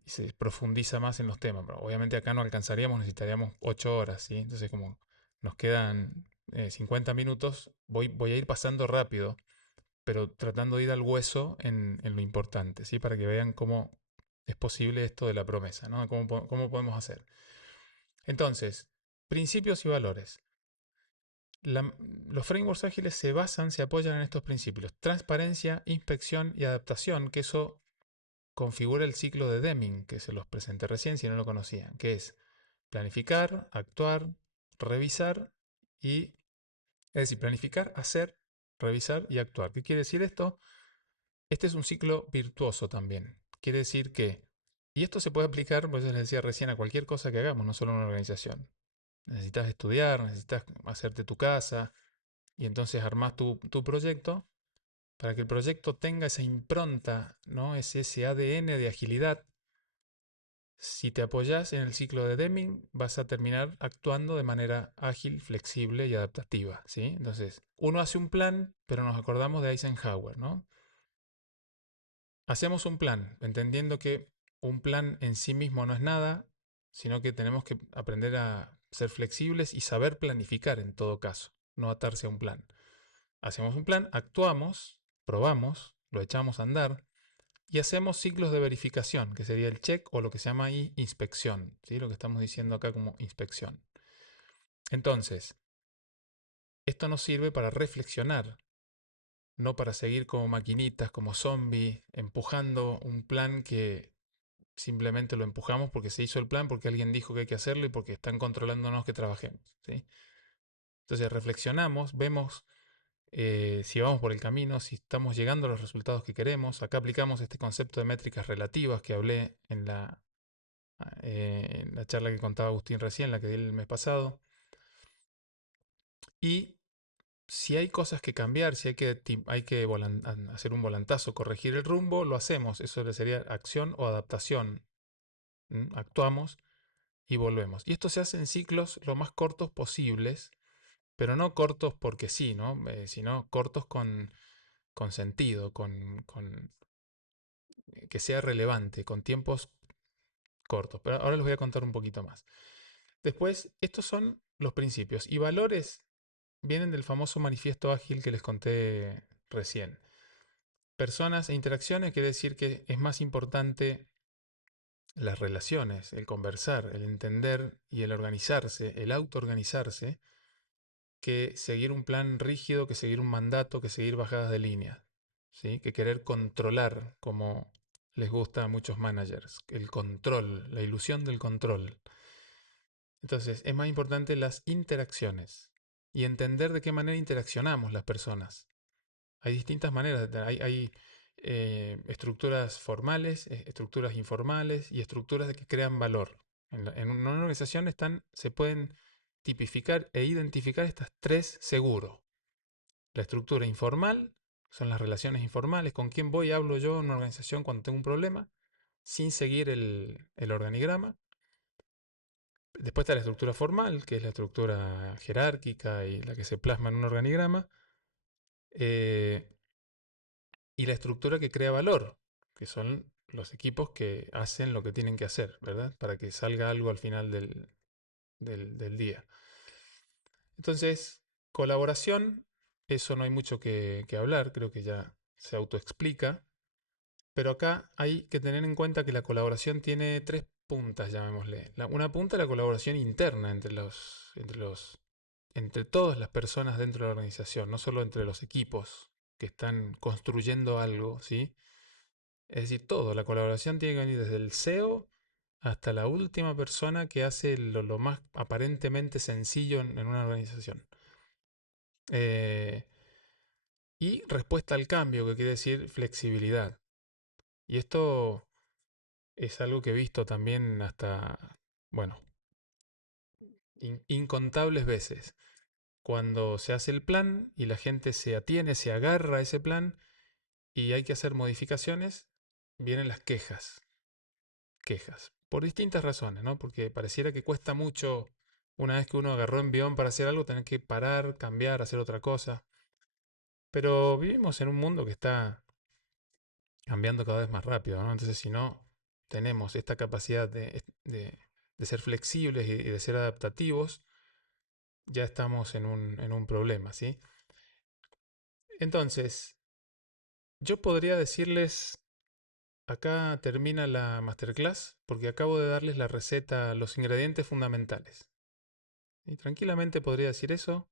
se profundiza más en los temas. Pero obviamente acá no alcanzaríamos, necesitaríamos 8 horas, ¿sí? Entonces como nos quedan 50 minutos, voy a ir pasando rápido, pero tratando de ir al hueso en lo importante, ¿sí? Para que vean cómo es posible esto de la promesa, ¿no? Cómo podemos hacer. Entonces, principios y valores. La- los frameworks ágiles se apoyan en estos principios. Transparencia, inspección y adaptación, que eso configura el ciclo de Deming, que se los presenté recién si no lo conocían, que es planificar, actuar, revisar y, es decir, planificar, hacer, revisar y actuar. ¿Qué quiere decir esto? Este es un ciclo virtuoso también. Quiere decir que, y esto se puede aplicar, pues les decía recién, a cualquier cosa que hagamos, no solo en una organización. Necesitas estudiar, necesitas hacerte tu casa, y entonces armás tu proyecto para que el proyecto tenga esa impronta, ¿no? Ese ADN de agilidad. Si te apoyas en el ciclo de Deming, vas a terminar actuando de manera ágil, flexible y adaptativa, ¿sí? Entonces, uno hace un plan, pero nos acordamos de Eisenhower, ¿no? Hacemos un plan, entendiendo que un plan en sí mismo no es nada, sino que tenemos que aprender a ser flexibles y saber planificar en todo caso, no atarse a un plan. Hacemos un plan, actuamos, probamos, lo echamos a andar y hacemos ciclos de verificación, que sería el check o lo que se llama ahí inspección, ¿sí? Lo que estamos diciendo acá como inspección. Entonces, esto nos sirve para reflexionar, no para seguir como maquinitas, como zombies, empujando un plan que simplemente lo empujamos porque se hizo el plan, porque alguien dijo que hay que hacerlo y porque están controlándonos que trabajemos, ¿sí? Entonces reflexionamos, vemos si vamos por el camino, si estamos llegando a los resultados que queremos. Acá aplicamos este concepto de métricas relativas que hablé en la charla que contaba Agustín recién, la que di el mes pasado. Y si hay cosas que cambiar, si hay que hacer un volantazo, corregir el rumbo, lo hacemos. Eso le sería acción o adaptación. Actuamos y volvemos. Y esto se hace en ciclos lo más cortos posibles, pero no cortos porque sí, ¿no? Sino cortos con sentido, que sea relevante, con tiempos cortos. Pero ahora les voy a contar un poquito más. Después, estos son los principios. Y valores vienen del famoso manifiesto ágil que les conté recién. Personas e interacciones quiere decir que es más importante las relaciones, el conversar, el entender y el organizarse, el autoorganizarse, que seguir un plan rígido, que seguir un mandato, que seguir bajadas de línea, ¿sí? Que querer controlar, como les gusta a muchos managers, el control, la ilusión del control. Entonces, es más importante las interacciones y entender de qué manera interaccionamos las personas. Hay distintas maneras, hay estructuras formales, estructuras informales y estructuras que crean valor. En una organización se pueden tipificar e identificar estas tres seguro. La estructura informal son las relaciones informales, con quién voy y hablo yo en una organización cuando tengo un problema, sin seguir el organigrama. Después está la estructura formal, que es la estructura jerárquica y la que se plasma en un organigrama. Eh, y la estructura que crea valor, que son los equipos que hacen lo que tienen que hacer, ¿verdad? Para que salga algo al final del día. Entonces, colaboración, eso no hay mucho que hablar, creo que ya se autoexplica, pero acá hay que tener en cuenta que la colaboración tiene tres puntas, llamémosle. Una punta es la colaboración interna entre los entre todas las personas dentro de la organización, no solo entre los equipos que están construyendo algo, ¿sí? Es decir, todo, la colaboración tiene que venir desde el CEO hasta la última persona que hace lo más aparentemente sencillo en una organización. Eh, y respuesta al cambio, que quiere decir flexibilidad. Y esto es algo que he visto también hasta, bueno, incontables veces. Cuando se hace el plan y la gente se atiene, se agarra a ese plan y hay que hacer modificaciones, vienen las quejas. Quejas. Por distintas razones, ¿no? Porque pareciera que cuesta mucho, una vez que uno agarró envión para hacer algo, tener que parar, cambiar, hacer otra cosa. Pero vivimos en un mundo que está cambiando cada vez más rápido, ¿no? Entonces, si no tenemos esta capacidad de ser flexibles y de ser adaptativos, ya estamos en un problema, ¿sí? Entonces, yo podría decirles, acá termina la masterclass, porque acabo de darles la receta, los ingredientes fundamentales. Y tranquilamente podría decir eso.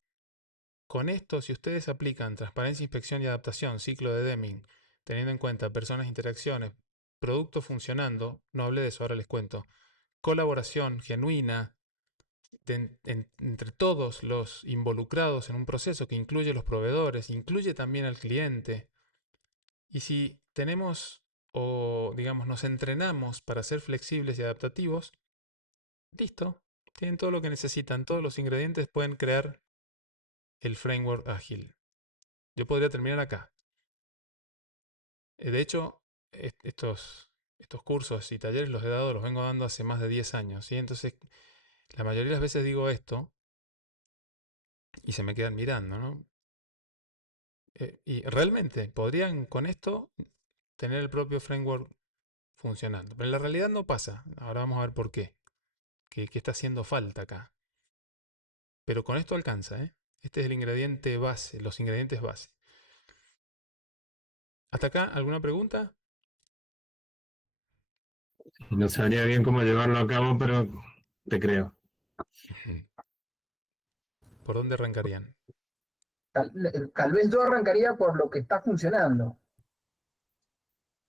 Con esto, si ustedes aplican transparencia, inspección y adaptación, ciclo de Deming, teniendo en cuenta personas, interacciones, producto funcionando, no hablé de eso, ahora les cuento, colaboración genuina entre todos los involucrados en un proceso que incluye los proveedores, incluye también al cliente. Y si tenemos o digamos nos entrenamos para ser flexibles y adaptativos, listo, tienen todo lo que necesitan, todos los ingredientes pueden crear el framework ágil. Yo podría terminar acá. De hecho, estos cursos y talleres los he dado, los vengo dando hace más de 10 años, ¿sí? Entonces, la mayoría de las veces digo esto y se me quedan mirando, ¿no? Y realmente podrían con esto tener el propio framework funcionando. Pero en la realidad no pasa. Ahora vamos a ver por qué. ¿Qué está haciendo falta acá? Pero con esto alcanza, ¿eh? Este es el ingrediente base, los ingredientes base. ¿Hasta acá alguna pregunta? No sabría bien cómo llevarlo a cabo, pero te creo. ¿Por dónde arrancarían? Tal vez yo arrancaría por lo que está funcionando,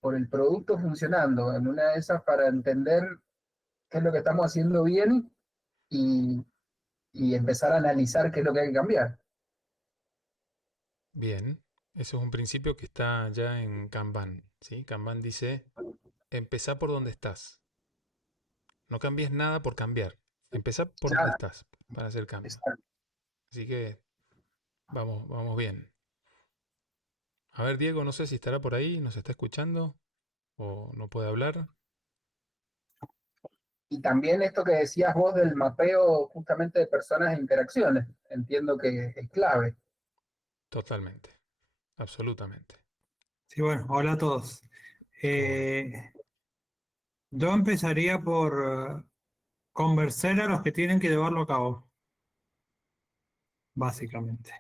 por el producto funcionando, en una de esas para entender qué es lo que estamos haciendo bien y, y empezar a analizar qué es lo que hay que cambiar. Bien, eso es un principio que está ya en Kanban, ¿sí? Kanban dice, empezá por donde estás. No cambies nada por cambiar. Empezá por donde Claro, estás para hacer cambio. exacto. Así que vamos bien. A ver, Diego, no sé si estará por ahí, nos está escuchando o no puede hablar. Y también esto que decías vos del mapeo justamente de personas e interacciones, entiendo que es clave. Totalmente, absolutamente. Sí, bueno, hola a todos. ¿Cómo va? Eh, yo empezaría por convencer a los que tienen que llevarlo a cabo, básicamente.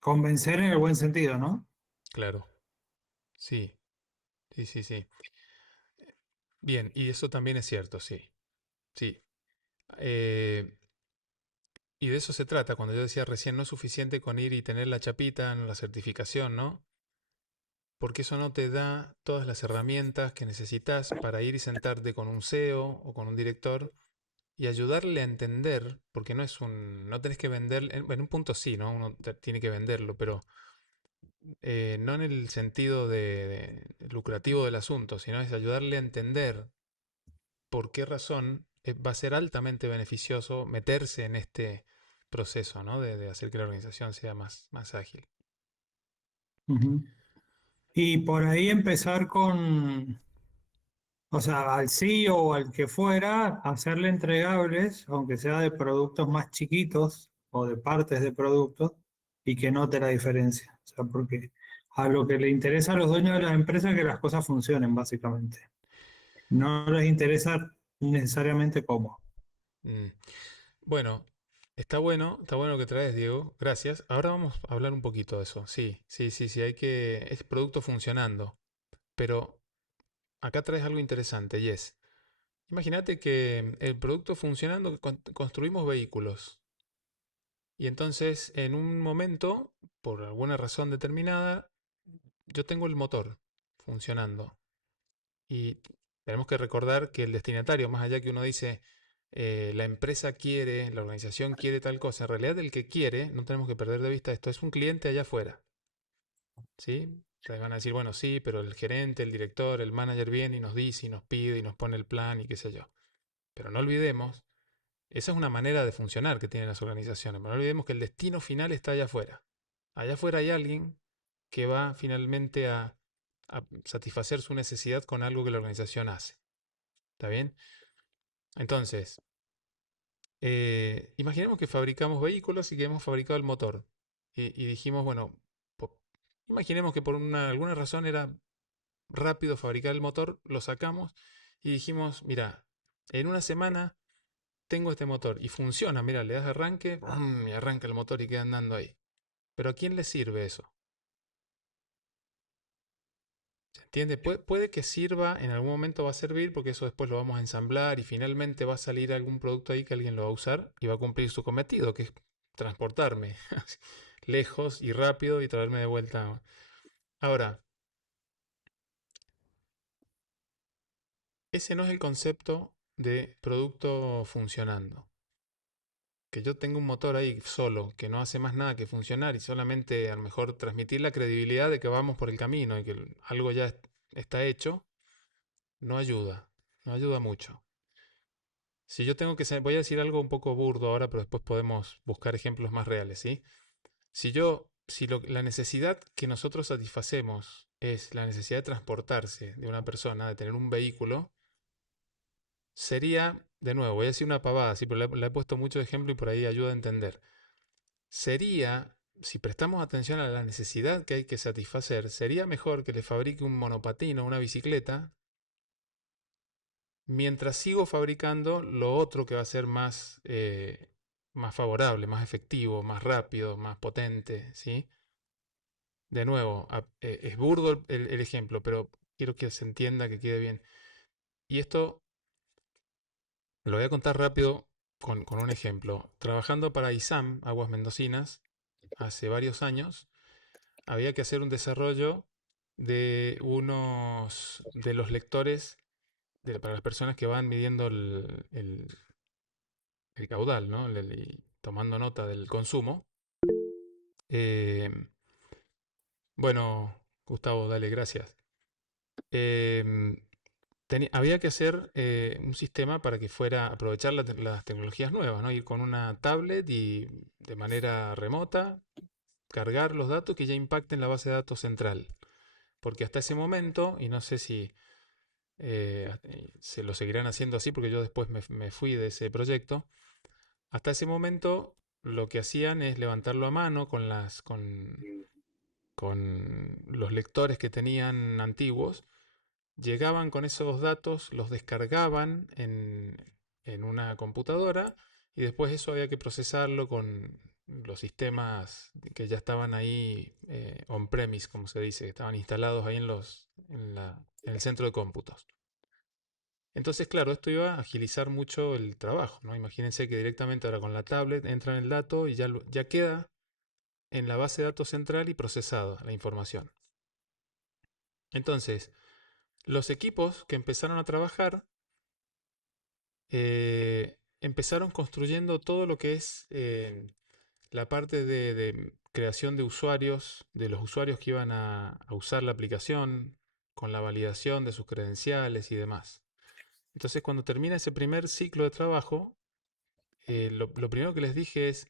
Convencer en el buen sentido, ¿no? Claro, sí, sí, sí, sí. Bien, y eso también es cierto, sí, sí. Eh, y de eso se trata, cuando yo decía recién, no es suficiente con ir y tener la chapita en la certificación, ¿no? Porque eso no te da todas las herramientas que necesitas para ir y sentarte con un CEO o con un director y ayudarle a entender, porque no tenés que vender, en un punto sí, ¿no? Uno tiene que venderlo, pero no en el sentido de lucrativo del asunto, sino es ayudarle a entender por qué razón va a ser altamente beneficioso meterse en este proceso, ¿no? De hacer que la organización sea más ágil. Ujú. Y por ahí empezar con, o sea, al CEO o al que fuera, hacerle entregables, aunque sea de productos más chiquitos o de partes de productos, y que note la diferencia. O sea, porque a lo que le interesa a los dueños de las empresas es que las cosas funcionen, básicamente. No les interesa necesariamente cómo. Mm. Bueno, está bueno lo que traes, Diego. Gracias. Ahora vamos a hablar un poquito de eso. Sí, sí, sí, sí, es producto funcionando. Pero acá traes algo interesante y es, imagínate que el producto funcionando, construimos vehículos. Y entonces, en un momento, por alguna razón determinada, yo tengo el motor funcionando. Y tenemos que recordar que el destinatario, más allá que uno dice, la empresa quiere, la organización quiere tal cosa, en realidad el que quiere, no tenemos que perder de vista esto, es un cliente allá afuera. ¿Sí? Ustedes van a decir, bueno, sí, pero el gerente, el director, el manager viene y nos dice y nos pide y nos pone el plan y qué sé yo. Pero no olvidemos, esa es una manera de funcionar que tienen las organizaciones, pero no olvidemos que el destino final está allá afuera. Allá afuera hay alguien que va finalmente a satisfacer su necesidad con algo que la organización hace. ¿Está bien? Entonces, imaginemos que fabricamos vehículos y que hemos fabricado el motor. Y dijimos, bueno, imaginemos que por alguna razón era rápido fabricar el motor, lo sacamos y dijimos, mira, en una semana tengo este motor y funciona, mira, le das arranque, ¡brum! Y arranca el motor y queda andando ahí. Pero ¿a quién le sirve eso? ¿Se entiende? Puede que sirva, en algún momento va a servir porque eso después lo vamos a ensamblar y finalmente va a salir algún producto ahí que alguien lo va a usar y va a cumplir su cometido, que es transportarme lejos y rápido y traerme de vuelta. Ahora, ese no es el concepto de producto funcionando. Que yo tenga un motor ahí solo, que no hace más nada que funcionar y solamente a lo mejor transmitir la credibilidad de que vamos por el camino y que algo ya está hecho, no ayuda, no ayuda mucho. Si yo tengo que voy a decir algo un poco burdo ahora, pero después podemos buscar ejemplos más reales, ¿sí? Si la necesidad que nosotros satisfacemos es la necesidad de transportarse de una persona, de tener un vehículo, sería, de nuevo, voy a decir una pavada, sí, pero la he puesto mucho de ejemplo y por ahí ayuda a entender. Sería, si prestamos atención a la necesidad que hay que satisfacer, sería mejor que le fabrique un monopatín o una bicicleta mientras sigo fabricando lo otro que va a ser más favorable, más efectivo, más rápido, más potente, ¿sí? De nuevo, es burdo el ejemplo, pero quiero que se entienda, que quede bien. Y esto lo voy a contar rápido con un ejemplo. Trabajando para ISAM, Aguas Mendocinas, hace varios años, había que hacer un desarrollo de unos de los lectores para las personas que van midiendo el caudal, ¿no? Y tomando nota del consumo. Eh, bueno, Gustavo, dale, gracias. Em, había que hacer un sistema para que fuera aprovechar las tecnologías nuevas, ¿no? Ir con una tablet y de manera remota cargar los datos que ya impacten la base de datos central. Porque hasta ese momento, y no sé si se lo seguirán haciendo así, porque yo después me fui de ese proyecto, hasta ese momento lo que hacían es levantarlo a mano con los lectores que tenían antiguos, llegaban con esos datos, los descargaban en una computadora y después eso había que procesarlo con los sistemas que ya estaban ahí on-premise, como se dice, que estaban instalados ahí en el centro de cómputos. Entonces, claro, esto iba a agilizar mucho el trabajo, ¿no? Imagínense que directamente ahora con la tablet entran el dato y ya queda en la base de datos central y procesado la información. Entonces, los equipos que empezaron a trabajar empezaron construyendo todo lo que es la parte de creación de usuarios, de los usuarios que iban a usar la aplicación, con la validación de sus credenciales y demás. Entonces, cuando termina ese primer ciclo de trabajo, lo primero que les dije es,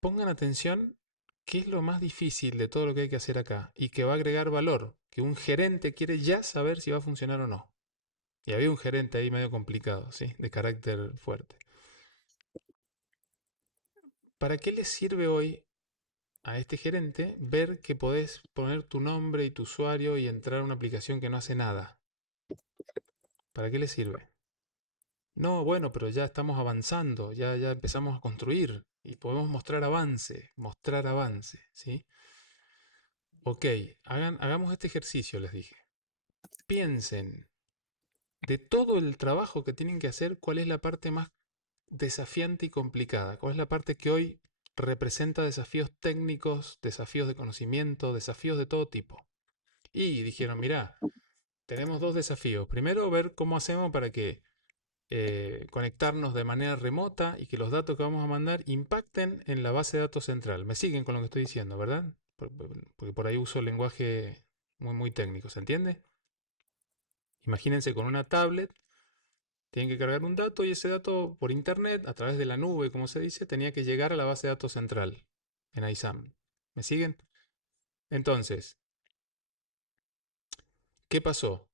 pongan atención qué es lo más difícil de todo lo que hay que hacer acá y que va a agregar valor, que un gerente quiere ya saber si va a funcionar o no. Y había un gerente ahí medio complicado, ¿sí? De carácter fuerte. ¿Para qué le sirve hoy a este gerente ver que podés poner tu nombre y tu usuario y entrar a una aplicación que no hace nada? ¿Para qué le sirve? No, bueno, pero ya estamos avanzando, ya empezamos a construir y podemos mostrar avance, ¿sí? Ok, hagamos este ejercicio, les dije. Piensen de todo el trabajo que tienen que hacer, ¿cuál es la parte más desafiante y complicada? ¿Cuál es la parte que hoy representa desafíos técnicos, desafíos de conocimiento, desafíos de todo tipo? Y dijeron, mirá, tenemos dos desafíos. Primero, ver cómo hacemos para que conectarnos de manera remota y que los datos que vamos a mandar impacten en la base de datos central. Me siguen con lo que estoy diciendo, ¿verdad? Porque por ahí uso lenguaje muy técnico, ¿se entiende? Imagínense con una tablet, tienen que cargar un dato y ese dato por internet, a través de la nube, como se dice, tenía que llegar a la base de datos central en ISAM. ¿Me siguen? Entonces, ¿qué pasó?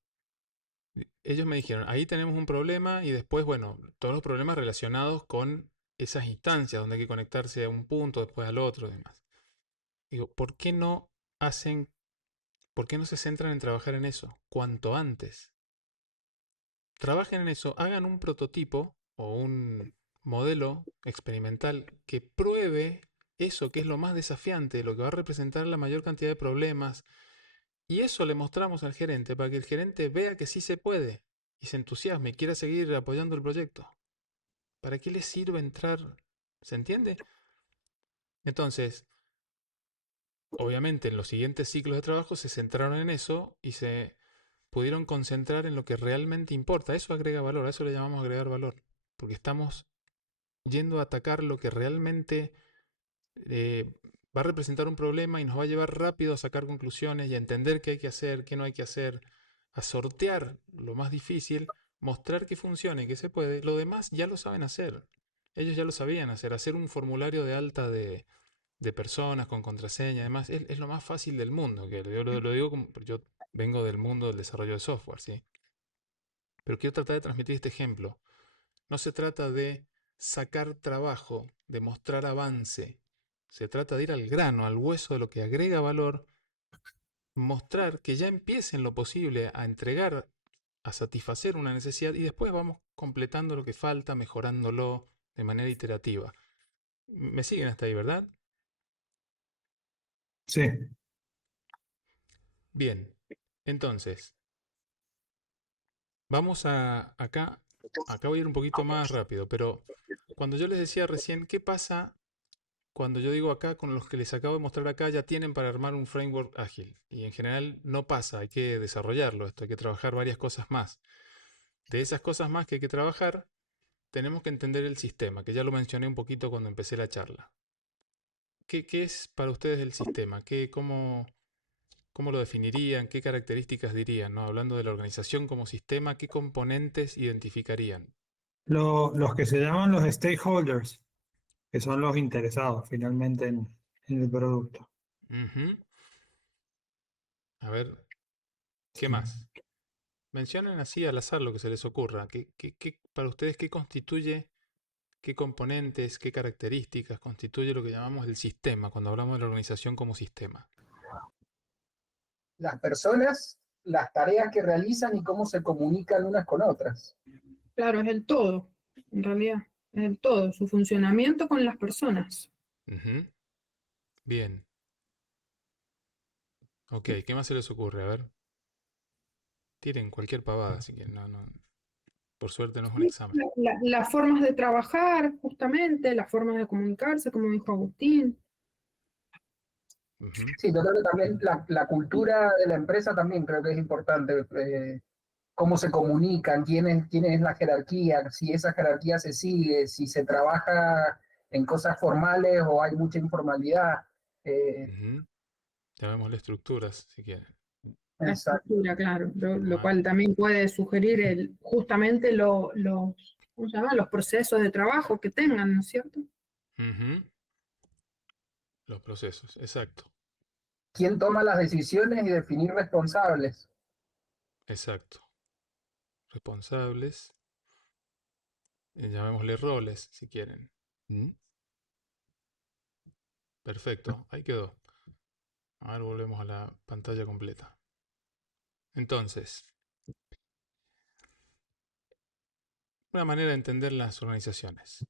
Ellos me dijeron, ahí tenemos un problema y después, bueno, todos los problemas relacionados con esas instancias donde hay que conectarse a un punto, después al otro y demás. Digo, por qué no se centran en trabajar en eso cuanto antes? Trabajen en eso, hagan un prototipo o un modelo experimental que pruebe eso que es lo más desafiante, lo que va a representar la mayor cantidad de problemas. Y eso le mostramos al gerente para que el gerente vea que sí se puede y se entusiasme y quiera seguir apoyando el proyecto. ¿Para qué le sirve entrar? ¿Se entiende? Entonces, obviamente en los siguientes ciclos de trabajo se centraron en eso y se pudieron concentrar en lo que realmente importa. Eso agrega valor, a eso le llamamos agregar valor. Porque estamos yendo a atacar lo que realmente eh, va a representar un problema y nos va a llevar rápido a sacar conclusiones y a entender qué hay que hacer, qué no hay que hacer, a sortear lo más difícil, mostrar que funciona y que se puede. Lo demás ya lo saben hacer. Ellos ya lo sabían hacer un formulario de alta de personas con contraseña, además, es lo más fácil del mundo. Que yo lo digo como, yo vengo del mundo del desarrollo de software, ¿sí? Pero quiero tratar de transmitir este ejemplo. No se trata de sacar trabajo, de mostrar avance. Se trata de ir al grano, al hueso de lo que agrega valor, mostrar que ya empiece en lo posible a entregar, a satisfacer una necesidad y después vamos completando lo que falta, mejorándolo de manera iterativa. ¿Me siguen hasta ahí, verdad? Sí. Bien, entonces, vamos a acá voy a ir un poquito más rápido, pero cuando yo les decía recién, ¿qué pasa cuando yo digo acá, con los que les acabo de mostrar acá, ya tienen para armar un framework ágil? Y en general no pasa, hay que desarrollarlo, esto hay que trabajar varias cosas más. De esas cosas más que hay que trabajar, tenemos que entender el sistema, que ya lo mencioné un poquito cuando empecé la charla. ¿Qué es para ustedes el sistema? ¿Cómo lo definirían? ¿Qué características dirían? ¿No? Hablando de la organización como sistema, ¿qué componentes identificarían? Los que se llaman los stakeholders, que son los interesados finalmente en el producto. Ujú. A ver, ¿qué más? Mencionen así al azar lo que se les ocurra. Para ustedes, qué constituye, qué componentes, qué características constituye lo que llamamos el sistema cuando hablamos de la organización como sistema? Las personas, las tareas que realizan y cómo se comunican unas con otras. Claro, es el todo, en realidad, es el todo, su funcionamiento con las personas. Ujú. Bien. Ok, ¿qué más se les ocurre? A ver, tiren cualquier pavada, así que por suerte no es un examen. Las formas de trabajar, justamente, las formas de comunicarse, como dijo Agustín. Ujú. Sí, yo creo que también la cultura de la empresa también creo que es importante. Cómo se comunican, quién es la jerarquía, si esa jerarquía se sigue, si se trabaja en cosas formales o hay mucha informalidad. Eh, Ujú. Llamémosle estructuras, si quieren. La exacto. estructura, claro, lo Ma- cual también puede sugerir justamente ¿cómo se llama? Los procesos de trabajo que tengan, ¿no es cierto? Ujú. Los procesos, exacto, ¿Quién toma las decisiones y definir responsables? exacto. Responsables, llamémosle roles, si quieren. ¿Mm? Perfecto, ahí quedó. Ahora volvemos a la pantalla completa. Entonces, una manera de entender las organizaciones.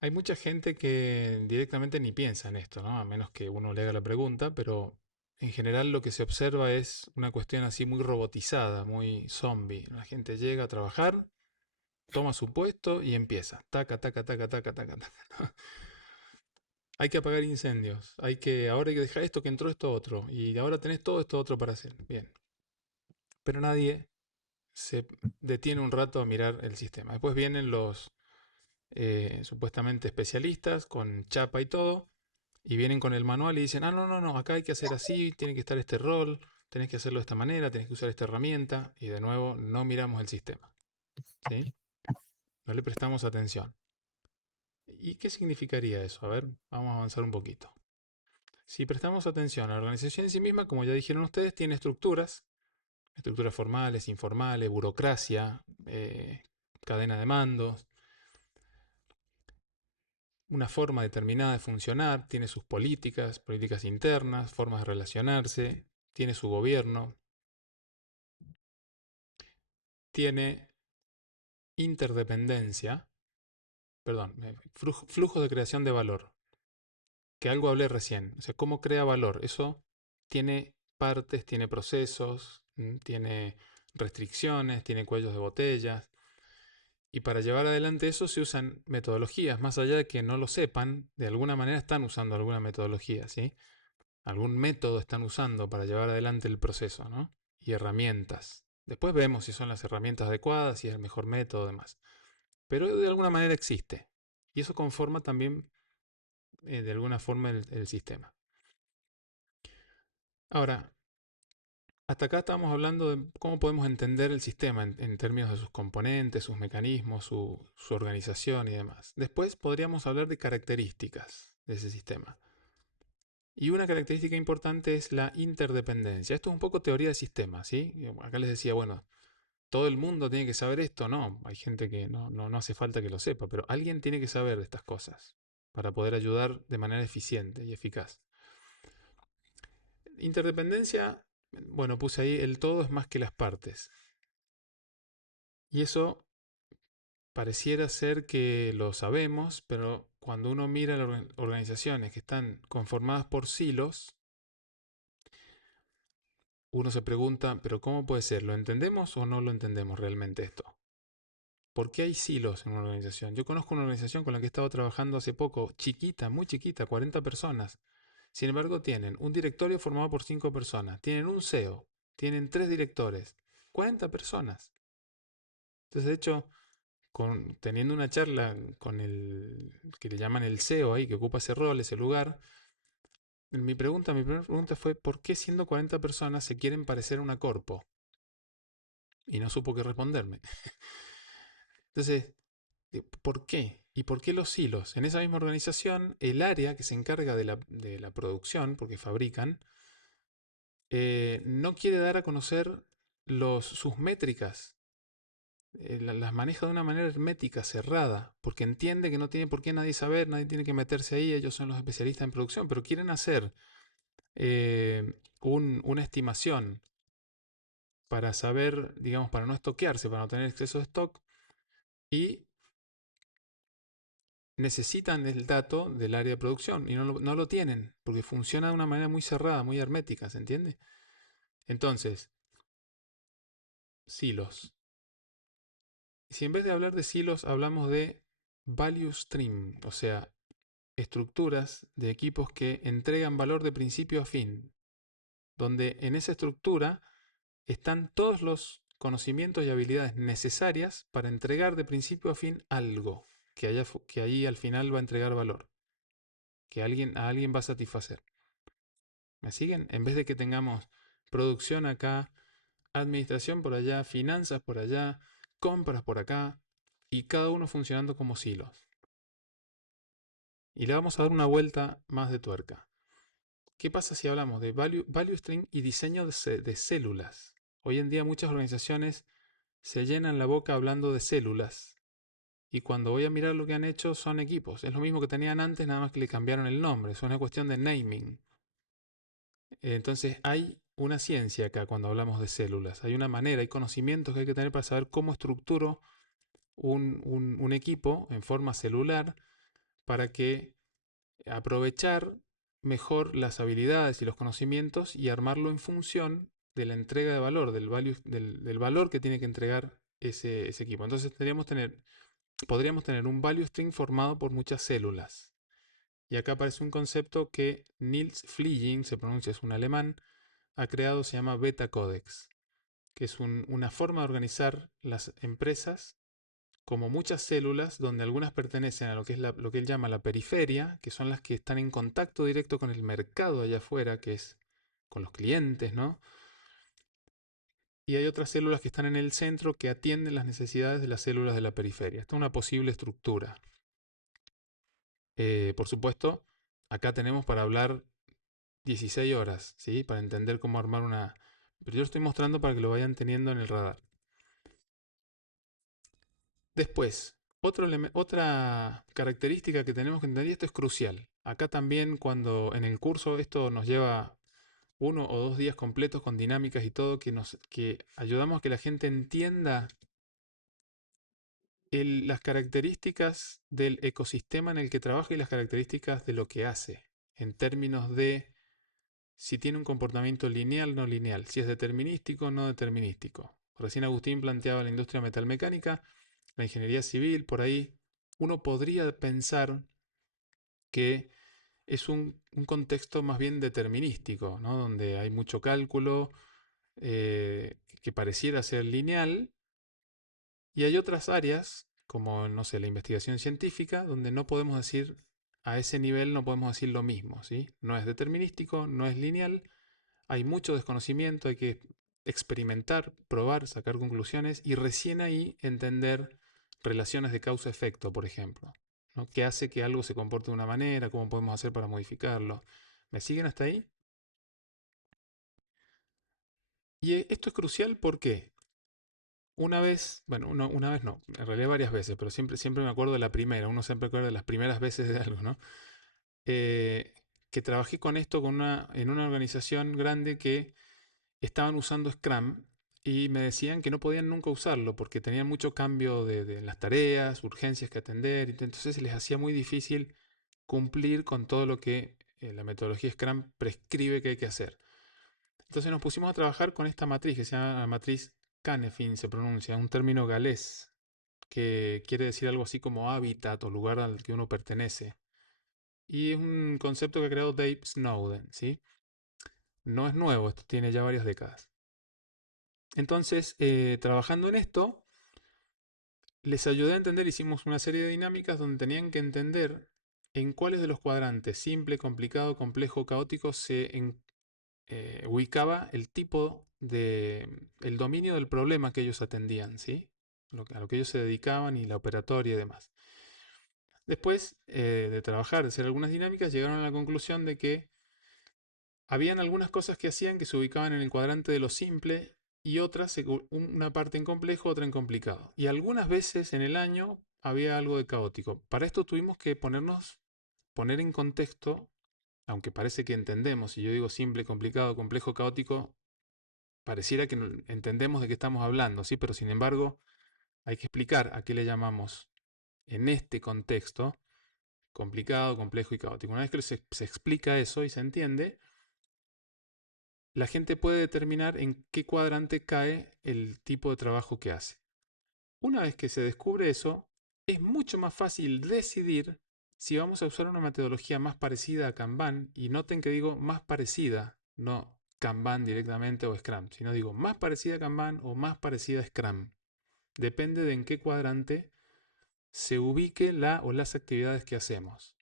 Hay mucha gente que directamente ni piensa en esto, ¿no? A menos que uno le haga la pregunta, pero en general lo que se observa es una cuestión así muy robotizada, muy zombie. La gente llega a trabajar, toma su puesto y empieza. Taca, taca, taca, taca, taca, taca. Hay que apagar incendios. Ahora hay que dejar esto, que entró esto otro. Y ahora tenés todo esto otro para hacer. Bien. Pero nadie se detiene un rato a mirar el sistema. Después vienen los supuestamente especialistas con chapa y todo. Y vienen con el manual y dicen, no, acá hay que hacer así, tiene que estar este rol, tenés que hacerlo de esta manera, tenés que usar esta herramienta. Y de nuevo, no miramos el sistema. ¿Sí? No le prestamos atención. ¿Y qué significaría eso? A ver, vamos a avanzar un poquito. Si prestamos atención a la organización en sí misma, como ya dijeron ustedes, tiene estructuras formales, informales, burocracia, cadena de mandos, una forma determinada de funcionar, tiene sus políticas internas, formas de relacionarse, tiene su gobierno, tiene interdependencia, flujo de creación de valor, que algo hablé recién, o sea, cómo crea valor, eso tiene partes, tiene procesos, tiene restricciones, tiene cuellos de botellas. Y para llevar adelante eso se usan metodologías, más allá de que no lo sepan, de alguna manera están usando alguna metodología, ¿sí? Algún método están usando para llevar adelante el proceso, ¿no? Y herramientas. Después vemos si son las herramientas adecuadas, si es el mejor método, demás. Pero de alguna manera existe. Y eso conforma también, de alguna forma, el sistema. Ahora, hasta acá estamos hablando de cómo podemos entender el sistema en términos de sus componentes, sus mecanismos, su organización y demás. Después podríamos hablar de características de ese sistema. Y una característica importante es la interdependencia. Esto es un poco teoría de sistema, ¿sí? Acá les decía, bueno, todo el mundo tiene que saber esto. No, hay gente que no hace falta que lo sepa, pero alguien tiene que saber de estas cosas para poder ayudar de manera eficiente y eficaz. Interdependencia, bueno, puse ahí, el todo es más que las partes. Y eso pareciera ser que lo sabemos, pero cuando uno mira las organizaciones que están conformadas por silos, uno se pregunta, pero ¿cómo puede ser? ¿Lo entendemos o no lo entendemos realmente esto? ¿Por qué hay silos en una organización? Yo conozco una organización con la que he estado trabajando hace poco, chiquita, muy chiquita, 40 personas. Sin embargo, tienen un directorio formado por 5 personas, tienen un CEO, tienen 3 directores, 40 personas. Entonces, de hecho, teniendo una charla con el que le llaman el CEO ahí, que ocupa ese rol, ese lugar, mi primera pregunta fue, ¿por qué siendo 40 personas se quieren parecer a una corpo? Y no supo qué responderme. Entonces, ¿por qué? ¿Y por qué los silos? En esa misma organización, el área que se encarga de la producción, porque fabrican, no quiere dar a conocer sus métricas. Las maneja de una manera hermética, cerrada, porque entiende que no tiene por qué nadie saber, nadie tiene que meterse ahí, ellos son los especialistas en producción, pero quieren hacer una estimación para saber, digamos, para no estoquearse, para no tener exceso de stock, y necesitan el dato del área de producción y no lo tienen, porque funciona de una manera muy cerrada, muy hermética, ¿se entiende? Entonces, silos. Si en vez de hablar de silos hablamos de value stream, o sea, estructuras de equipos que entregan valor de principio a fin, donde en esa estructura están todos los conocimientos y habilidades necesarias para entregar de principio a fin algo que ahí al final va a entregar valor, que a alguien va a satisfacer. ¿Me siguen? En vez de que tengamos producción acá, administración por allá, finanzas por allá, compras por acá, y cada uno funcionando como silos. Y le vamos a dar una vuelta más de tuerca. ¿Qué pasa si hablamos de value stream y diseño de células? Hoy en día muchas organizaciones se llenan la boca hablando de células. Y cuando voy a mirar lo que han hecho son equipos. Es lo mismo que tenían antes, nada más que le cambiaron el nombre. Es una cuestión de naming. Entonces hay una ciencia acá cuando hablamos de células. Hay una manera, hay conocimientos que hay que tener para saber cómo estructuro un equipo en forma celular para que aprovechar mejor las habilidades y los conocimientos y armarlo en función de la entrega de valor, del valor que tiene que entregar ese equipo. Entonces podríamos tener un value string formado por muchas células. Y acá aparece un concepto que Nils Flieging, se pronuncia, es un alemán, ha creado, se llama Beta Codex, que es una forma de organizar las empresas como muchas células, donde algunas pertenecen a lo que es lo que él llama la periferia, que son las que están en contacto directo con el mercado allá afuera, que es con los clientes, ¿no? Y hay otras células que están en el centro que atienden las necesidades de las células de la periferia. Esta es una posible estructura. Por supuesto, acá tenemos para hablar 16 horas, ¿sí? Para entender cómo armar una... Pero yo lo estoy mostrando para que lo vayan teniendo en el radar. Después, otra característica que tenemos que entender, y esto es crucial. Acá también cuando en el curso esto nos lleva 1 o 2 días completos con dinámicas y todo, que ayudamos a que la gente entienda las características del ecosistema en el que trabaja y las características de lo que hace, en términos de si tiene un comportamiento lineal o no lineal, si es determinístico o no determinístico. Recién Agustín planteaba la industria metalmecánica, la ingeniería civil, por ahí uno podría pensar que es un contexto más bien determinístico, ¿no? Donde hay mucho cálculo que pareciera ser lineal, y hay otras áreas, como no sé, la investigación científica, donde no podemos decir, a ese nivel no podemos decir lo mismo, ¿sí? No es determinístico, no es lineal, hay mucho desconocimiento, hay que experimentar, probar, sacar conclusiones y recién ahí entender relaciones de causa-efecto, por ejemplo, ¿no? ¿Qué hace que algo se comporte de una manera? ¿Cómo podemos hacer para modificarlo? ¿Me siguen hasta ahí? Y esto es crucial porque una vez, bueno, una vez no, en realidad varias veces, pero siempre me acuerdo de la primera, uno siempre acuerda de las primeras veces de algo, ¿no? Que trabajé con esto en una organización grande que estaban usando Scrum y me decían que no podían nunca usarlo porque tenían mucho cambio de las tareas, urgencias que atender, y entonces se les hacía muy difícil cumplir con todo lo que la metodología Scrum prescribe que hay que hacer. Entonces nos pusimos a trabajar con esta matriz que se llama la matriz Canefin, se pronuncia, un término galés que quiere decir algo así como hábitat o lugar al que uno pertenece. Y es un concepto que ha creado Dave Snowden, ¿sí? No es nuevo, esto tiene ya varias décadas. Entonces, trabajando en esto, les ayudé a entender, hicimos una serie de dinámicas donde tenían que entender en cuáles de los cuadrantes, simple, complicado, complejo, caótico, ubicaba el tipo el dominio del problema que ellos atendían, ¿sí? A lo que ellos se dedicaban y la operatoria y demás. Después de trabajar, de hacer algunas dinámicas, llegaron a la conclusión de que habían algunas cosas que hacían que se ubicaban en el cuadrante de lo simple y otras, una parte en complejo, otra en complicado. Y algunas veces en el año había algo de caótico. Para esto tuvimos que poner en contexto, aunque parece que entendemos, si yo digo simple, complicado, complejo, caótico, pareciera que entendemos de qué estamos hablando, ¿sí? Pero sin embargo, hay que explicar a qué le llamamos en este contexto complicado, complejo y caótico. Una vez que se explica eso y se entiende, la gente puede determinar en qué cuadrante cae el tipo de trabajo que hace. Una vez que se descubre eso, es mucho más fácil decidir si vamos a usar una metodología más parecida a Kanban, y noten que digo más parecida, no Kanban directamente o Scrum, sino digo más parecida a Kanban o más parecida a Scrum. Depende de en qué cuadrante se ubique la o las actividades que hacemos.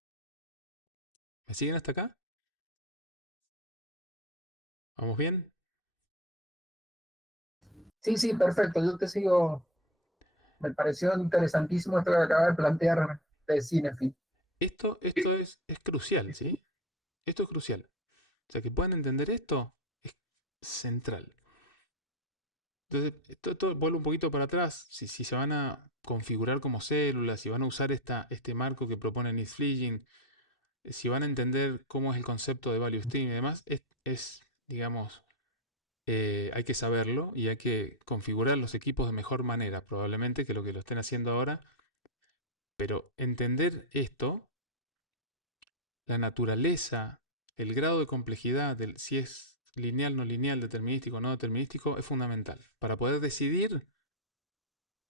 ¿Me siguen hasta acá? ¿Vamos bien? Sí, sí, perfecto, yo te sigo. Me pareció interesantísimo esto que acaba de plantear de Cinefin. Esto es crucial, ¿sí? Esto es crucial. O sea, que puedan entender esto es central. Entonces, esto vuelve un poquito para atrás. Si se van a configurar como células, si van a usar este marco que propone Nils Flieging, si van a entender cómo es el concepto de value stream y demás, digamos, hay que saberlo y hay que configurar los equipos de mejor manera, probablemente que lo estén haciendo ahora. Pero entender esto, la naturaleza, el grado de complejidad, si es lineal, no lineal, determinístico, no determinístico, es fundamental para poder decidir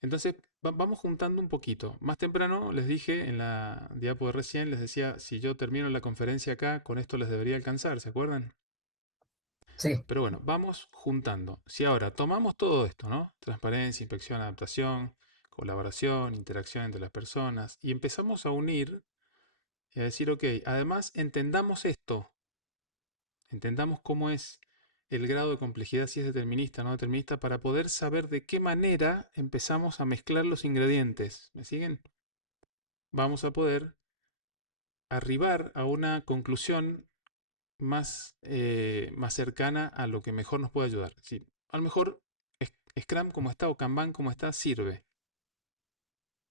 Entonces, vamos juntando un poquito. Más temprano les dije, en la diapo de recién, les decía, si yo termino la conferencia acá, con esto les debería alcanzar, ¿se acuerdan? Sí, Pero bueno, vamos juntando. Si ahora tomamos todo esto, ¿no? Transparencia, inspección, adaptación, colaboración, interacción entre las personas, y empezamos a unir y a decir, ok, además entendamos esto, entendamos cómo es el grado de complejidad, si es determinista o no determinista, para poder saber de qué manera empezamos a mezclar los ingredientes. ¿Me siguen? Vamos a poder arribar a una conclusión más cercana a lo que mejor nos puede ayudar. Sí, a lo mejor Scrum como está o Kanban como está sirve.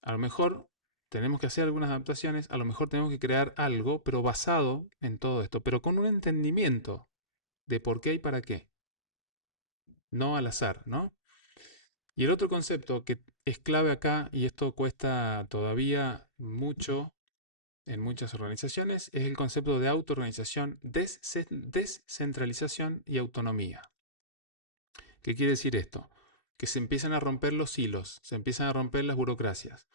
A lo mejor tenemos que hacer algunas adaptaciones, a lo mejor tenemos que crear algo, pero basado en todo esto, pero con un entendimiento de por qué y para qué, no al azar, ¿no? Y el otro concepto que es clave acá, y esto cuesta todavía mucho en muchas organizaciones, es el concepto de autoorganización, descentralización y autonomía. ¿Qué quiere decir esto? Que se empiezan a romper los hilos, se empiezan a romper las burocracias.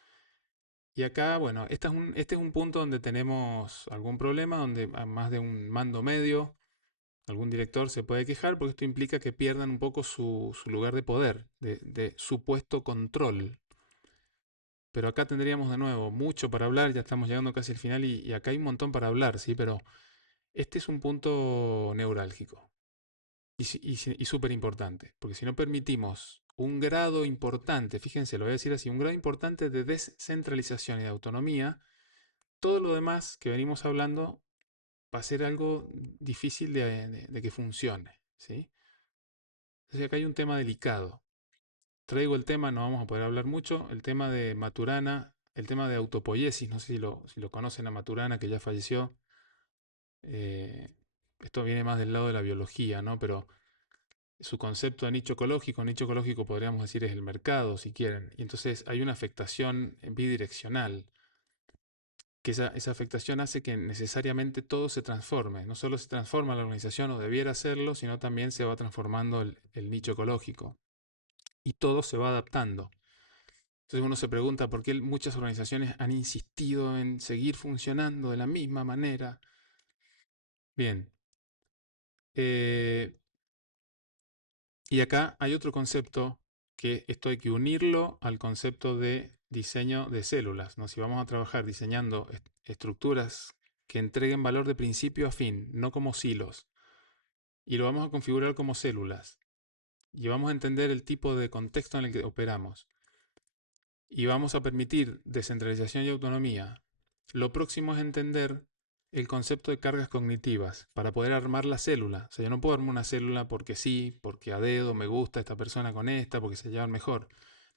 Y acá, bueno, este es un punto donde tenemos algún problema, donde más de un mando medio, algún director se puede quejar, porque esto implica que pierdan un poco su lugar de poder, de supuesto control. Pero acá tendríamos de nuevo mucho para hablar, ya estamos llegando casi al final y acá hay un montón para hablar, ¿sí? Pero este es un punto neurálgico y súper importante, porque si no permitimos un grado importante, fíjense, lo voy a decir así, un grado importante de descentralización y de autonomía, todo lo demás que venimos hablando va a ser algo difícil de que funcione, ¿sí? Entonces acá hay un tema delicado. Traigo el tema, no vamos a poder hablar mucho, el tema de Maturana, el tema de autopoiesis, no sé si lo conocen a Maturana, que ya falleció. Eh, Esto viene más del lado de la biología, ¿no? Pero su concepto de nicho ecológico podríamos decir es el mercado, si quieren. Y entonces hay una afectación bidireccional, que esa afectación hace que necesariamente todo se transforme. No solo se transforma la organización, o debiera hacerlo, sino también se va transformando el nicho ecológico. Y todo se va adaptando. Entonces uno se pregunta por qué muchas organizaciones han insistido en seguir funcionando de la misma manera. Bien. Y acá hay otro concepto que esto hay que unirlo al concepto de diseño de células, ¿no? Si vamos a trabajar diseñando estructuras que entreguen valor de principio a fin, no como silos, y lo vamos a configurar como células, y vamos a entender el tipo de contexto en el que operamos, y vamos a permitir descentralización y autonomía, lo próximo es entender el concepto de cargas cognitivas para poder armar la célula. O sea, yo no puedo armar una célula porque sí, porque a dedo me gusta esta persona con esta, porque se llevan mejor.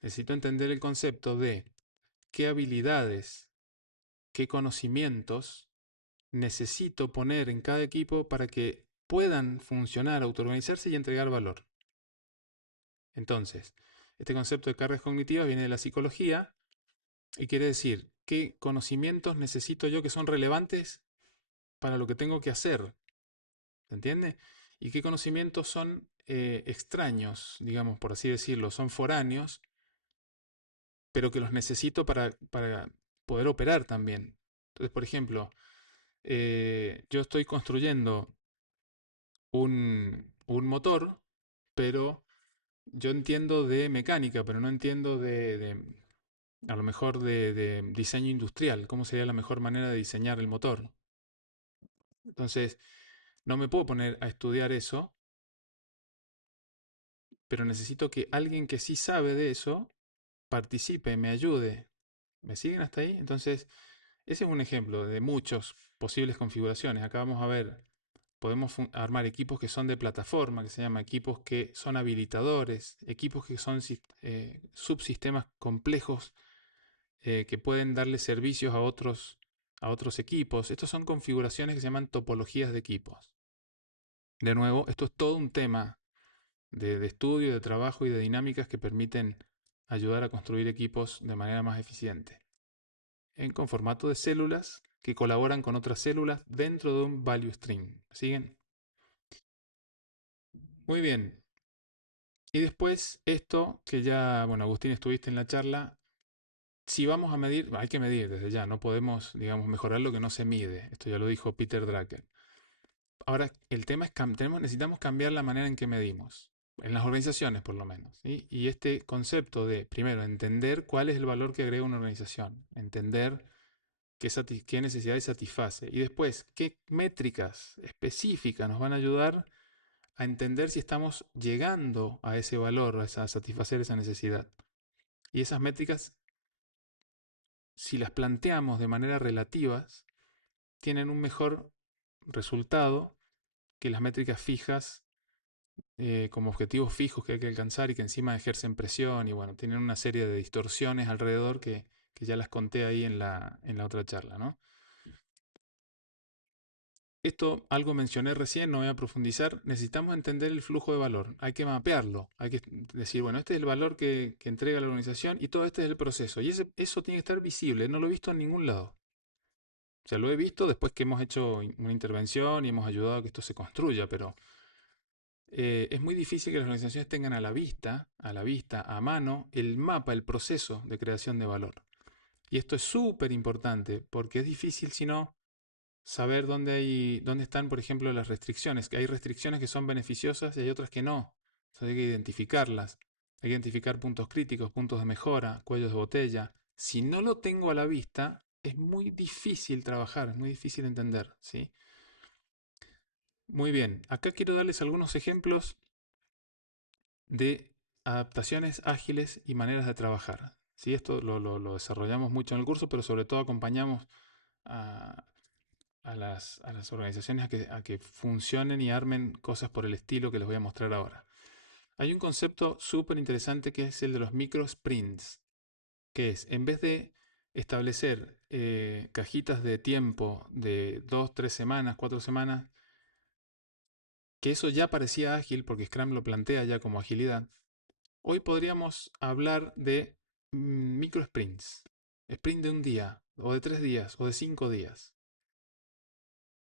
Necesito entender el concepto de qué habilidades, qué conocimientos necesito poner en cada equipo para que puedan funcionar, autoorganizarse y entregar valor. Entonces, este concepto de cargas cognitivas viene de la psicología y quiere decir qué conocimientos necesito yo que son relevantes para lo que tengo que hacer. ¿Se entiende? Y qué conocimientos son extraños, digamos, por así decirlo, son foráneos, pero que los necesito para poder operar también. Entonces, por ejemplo, yo estoy construyendo un motor, pero yo entiendo de mecánica, pero no entiendo a lo mejor de diseño industrial, cómo sería la mejor manera de diseñar el motor. Entonces, no me puedo poner a estudiar eso, pero necesito que alguien que sí sabe de eso participe, me ayude. ¿Me siguen hasta ahí? Entonces, ese es un ejemplo de muchas posibles configuraciones. Acá vamos a ver, podemos armar equipos que son de plataforma, que se llama equipos que son habilitadores, equipos que son subsistemas complejos que pueden darle servicios a otros equipos. Estos son configuraciones que se llaman topologías de equipos. De nuevo, esto es todo un tema de estudio, de trabajo y de dinámicas que permiten ayudar a construir equipos de manera más eficiente. Con formato de células que colaboran con otras células dentro de un value stream. ¿Siguen? Muy bien. Y después esto, que ya, bueno, Agustín, estuviste en la charla, si vamos a medir, hay que medir desde ya, no podemos, digamos, mejorar lo que no se mide. Esto ya lo dijo Peter Drucker. Ahora, el tema es que necesitamos cambiar la manera en que medimos, en las organizaciones por lo menos, ¿sí? Y este concepto de, primero, entender cuál es el valor que agrega una organización, entender qué necesidades satisface, y después, qué métricas específicas nos van a ayudar a entender si estamos llegando a ese valor, a satisfacer esa necesidad. Y esas métricas, si las planteamos de manera relativas, tienen un mejor resultado que las métricas fijas, como objetivos fijos que hay que alcanzar y que encima ejercen presión y bueno, tienen una serie de distorsiones alrededor que ya las conté ahí en la otra charla, ¿no? Esto algo mencioné recién, no voy a profundizar. Necesitamos entender el flujo de valor. Hay que mapearlo. Hay que decir, bueno, este es el valor que entrega la organización y todo este es el proceso. Y eso tiene que estar visible. No lo he visto en ningún lado. O sea, lo he visto después que hemos hecho una intervención y hemos ayudado a que esto se construya, pero es muy difícil que las organizaciones tengan a vista, a mano, el mapa, el proceso de creación de valor. Y esto es súper importante porque es difícil si no saber dónde están, por ejemplo, las restricciones. Que hay restricciones que son beneficiosas y hay otras que no. Entonces hay que identificarlas. Hay que identificar puntos críticos, puntos de mejora, cuellos de botella. Si no lo tengo a la vista, es muy difícil trabajar, es muy difícil entender, ¿sí? Muy bien, acá quiero darles algunos ejemplos de adaptaciones ágiles y maneras de trabajar. ¿Sí? Esto lo desarrollamos mucho en el curso, pero sobre todo acompañamos a, a las organizaciones a que funcionen y armen cosas por el estilo que les voy a mostrar ahora. Hay un concepto súper interesante que es el de los micro sprints, que es, en vez de establecer cajitas de tiempo de 2, 3 semanas, 4 semanas, que eso ya parecía ágil porque Scrum lo plantea ya como agilidad, hoy podríamos hablar de micro sprints. Sprint de un día, o de 3 días, o de 5 días.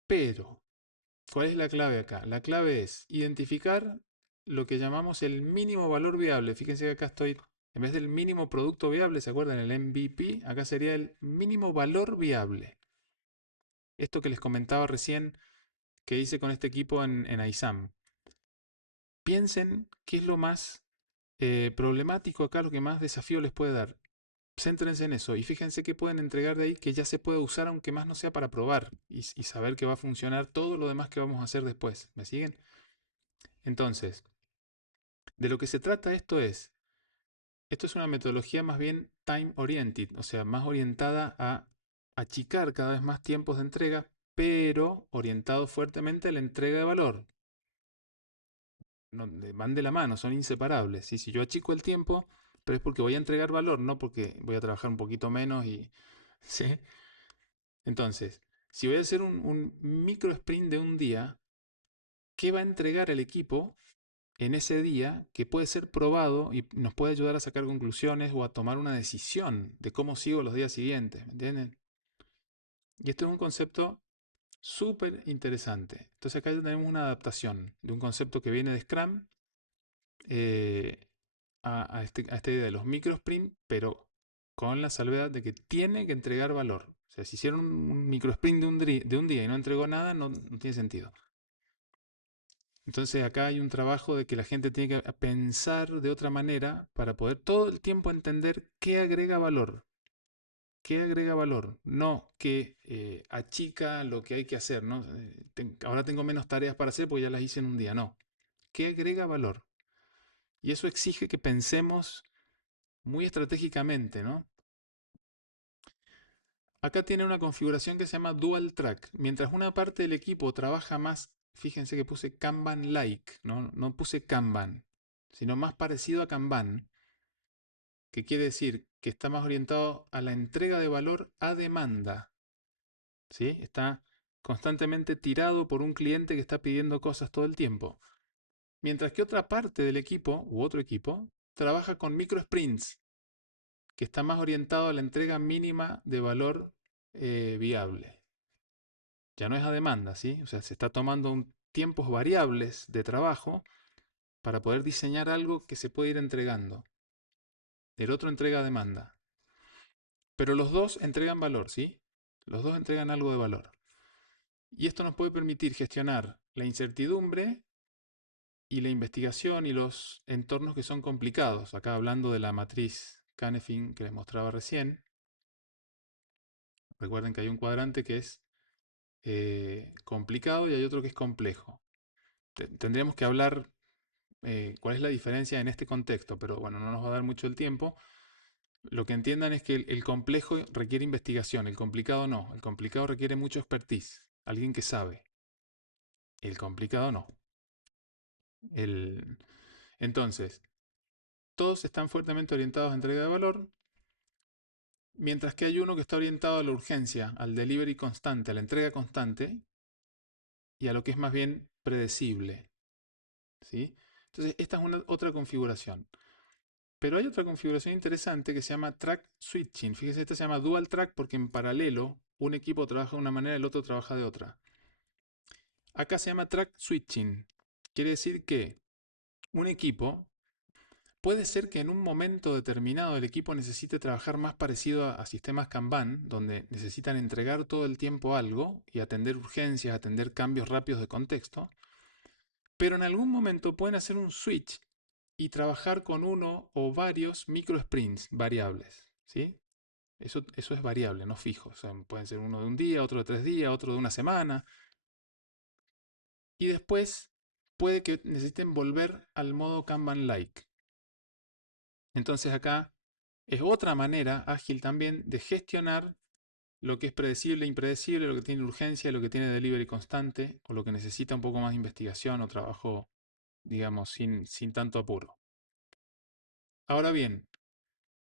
Pero, ¿cuál es la clave acá? La clave es identificar lo que llamamos el mínimo valor viable. Fíjense que acá estoy, en vez del mínimo producto viable, ¿se acuerdan? El MVP, acá sería el mínimo valor viable. Esto que les comentaba recién que hice con este equipo en AISAM. Piensen qué es lo más problemático acá, lo que más desafío les puede dar. Céntrense en eso y fíjense qué pueden entregar de ahí que ya se puede usar, aunque más no sea para probar y saber que va a funcionar todo lo demás que vamos a hacer después. ¿Me siguen? Entonces, de lo que se trata esto es una metodología más bien time oriented, o sea, más orientada a achicar cada vez más tiempos de entrega, pero orientado fuertemente a la entrega de valor. No, van de la mano, son inseparables. ¿Sí? Si yo achico el tiempo, pero es porque voy a entregar valor, no porque voy a trabajar un poquito menos y... ¿sí? Entonces, si voy a hacer un micro sprint de un día, ¿qué va a entregar el equipo en ese día que puede ser probado y nos puede ayudar a sacar conclusiones o a tomar una decisión de cómo sigo los días siguientes? ¿Me entienden? Y esto es un concepto súper interesante. Entonces acá ya tenemos una adaptación de un concepto que viene de Scrum a esta idea de los micro sprint, pero con la salvedad de que tiene que entregar valor. O sea, si hicieron un micro sprint de un día y no entregó nada, no tiene sentido. Entonces acá hay un trabajo de que la gente tiene que pensar de otra manera para poder todo el tiempo entender qué agrega valor. ¿Qué agrega valor? No que achica lo que hay que hacer, ¿no? Ahora tengo menos tareas para hacer porque ya las hice en un día. No. ¿Qué agrega valor? Y eso exige que pensemos muy estratégicamente, ¿no? Acá tiene una configuración que se llama Dual Track. Mientras una parte del equipo trabaja más, fíjense que puse Kanban-like, no puse Kanban, sino más parecido a Kanban, que quiere decir que está más orientado a la entrega de valor a demanda. ¿Sí? Está constantemente tirado por un cliente que está pidiendo cosas todo el tiempo. Mientras que otra parte del equipo, u otro equipo, trabaja con micro sprints, que está más orientado a la entrega mínima de valor viable. Ya no es a demanda, ¿sí? O sea, se está tomando tiempos variables de trabajo para poder diseñar algo que se puede ir entregando. El otro entrega demanda. Pero los dos entregan valor, ¿sí? Los dos entregan algo de valor. Y esto nos puede permitir gestionar la incertidumbre y la investigación y los entornos que son complicados. Acá hablando de la matriz Canefin que les mostraba recién. Recuerden que hay un cuadrante que es complicado y hay otro que es complejo. Tendríamos que hablar cuál es la diferencia en este contexto, pero bueno, no nos va a dar mucho el tiempo. Lo que entiendan es que el complejo requiere investigación, el complicado no. El complicado requiere mucho expertise, alguien que sabe. El complicado no. Entonces, todos están fuertemente orientados a entrega de valor, mientras que hay uno que está orientado a la urgencia, al delivery constante, a la entrega constante y a lo que es más bien predecible. ¿Sí? Entonces, esta es otra configuración. Pero hay otra configuración interesante que se llama track switching. Fíjense, esta se llama dual track porque en paralelo un equipo trabaja de una manera y el otro trabaja de otra. Acá se llama track switching. Quiere decir que un equipo puede ser que en un momento determinado el equipo necesite trabajar más parecido a sistemas Kanban, donde necesitan entregar todo el tiempo algo y atender urgencias, atender cambios rápidos de contexto. Pero en algún momento pueden hacer un switch y trabajar con uno o varios micro sprints variables, ¿sí? Eso es variable, no fijo. O sea, pueden ser uno de un día, otro de 3 días, otro de una semana. Y después puede que necesiten volver al modo Kanban-like. Entonces acá es otra manera ágil también de gestionar lo que es predecible e impredecible, lo que tiene urgencia, lo que tiene delivery constante, o lo que necesita un poco más de investigación o trabajo, digamos, sin tanto apuro. Ahora bien,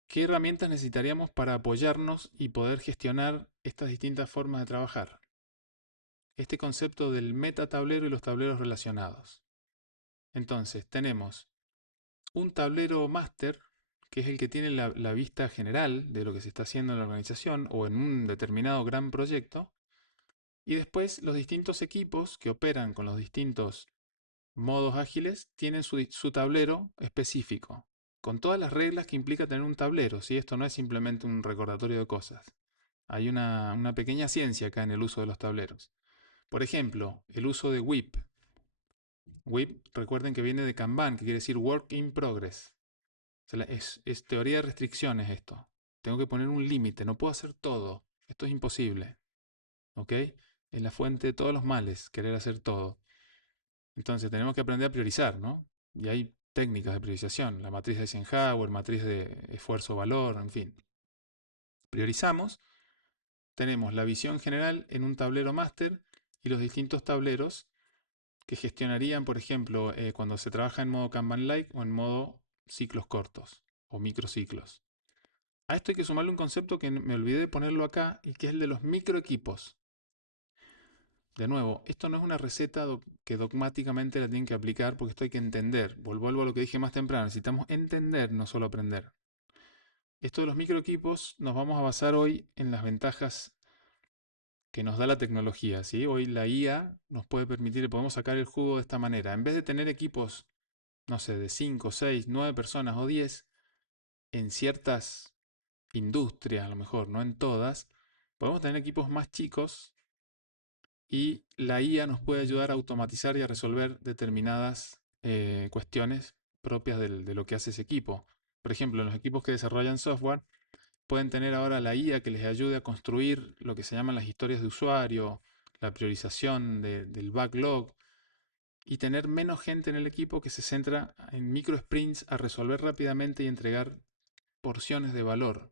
¿qué herramientas necesitaríamos para apoyarnos y poder gestionar estas distintas formas de trabajar? Este concepto del metatablero y los tableros relacionados. Entonces, tenemos un tablero máster, que es el que tiene la vista general de lo que se está haciendo en la organización o en un determinado gran proyecto, y después los distintos equipos que operan con los distintos modos ágiles tienen su tablero específico, con todas las reglas que implica tener un tablero, ¿sí? Esto no es simplemente un recordatorio de cosas. Hay una pequeña ciencia acá en el uso de los tableros. Por ejemplo, el uso de WIP. WIP, recuerden que viene de Kanban, que quiere decir Work in Progress. O sea, es teoría de restricciones esto. Tengo que poner un límite, no puedo hacer todo. Esto es imposible. ¿Ok? Es la fuente de todos los males, querer hacer todo. Entonces tenemos que aprender a priorizar, ¿no? Y hay técnicas de priorización, la matriz de Eisenhower, matriz de esfuerzo-valor, en fin. Priorizamos, tenemos la visión general en un tablero máster y los distintos tableros que gestionarían, por ejemplo, cuando se trabaja en modo Kanban-like o en modo ciclos cortos o microciclos. A esto hay que sumarle un concepto que me olvidé de ponerlo acá y que es el de los microequipos. De nuevo, esto no es una receta que dogmáticamente la tienen que aplicar porque esto hay que entender. Vuelvo a lo que dije más temprano, necesitamos entender, no solo aprender. Esto de los microequipos nos vamos a basar hoy en las ventajas que nos da la tecnología, ¿sí? Hoy la IA nos puede permitir, podemos sacar el jugo de esta manera. En vez de tener equipos, no sé, de 5, 6, 9 personas o 10, en ciertas industrias, a lo mejor, no en todas, podemos tener equipos más chicos y la IA nos puede ayudar a automatizar y a resolver determinadas cuestiones propias de lo que hace ese equipo. Por ejemplo, en los equipos que desarrollan software, pueden tener ahora la IA que les ayude a construir lo que se llaman las historias de usuario, la priorización del backlog y tener menos gente en el equipo que se centra en micro sprints a resolver rápidamente y entregar porciones de valor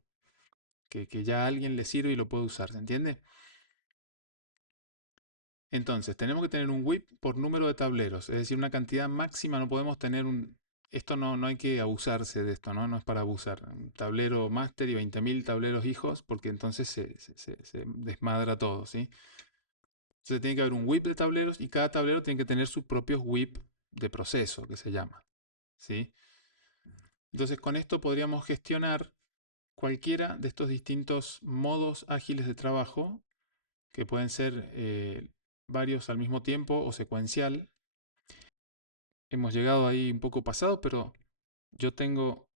que ya a alguien le sirve y lo puede usar, ¿se entiende? Entonces, tenemos que tener un WIP por número de tableros, es decir, una cantidad máxima, no podemos tener un... Esto no hay que abusarse de esto, ¿no? No es para abusar. Un tablero máster y 20.000 tableros hijos, porque entonces se desmadra todo, ¿sí? Entonces tiene que haber un WIP de tableros y cada tablero tiene que tener su propio WIP de proceso, que se llama, ¿sí? Entonces con esto podríamos gestionar cualquiera de estos distintos modos ágiles de trabajo, que pueden ser varios al mismo tiempo o secuencial, hemos llegado ahí un poco pasado, pero yo tengo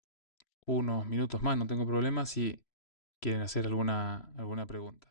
unos minutos más, no tengo problema si quieren hacer alguna pregunta.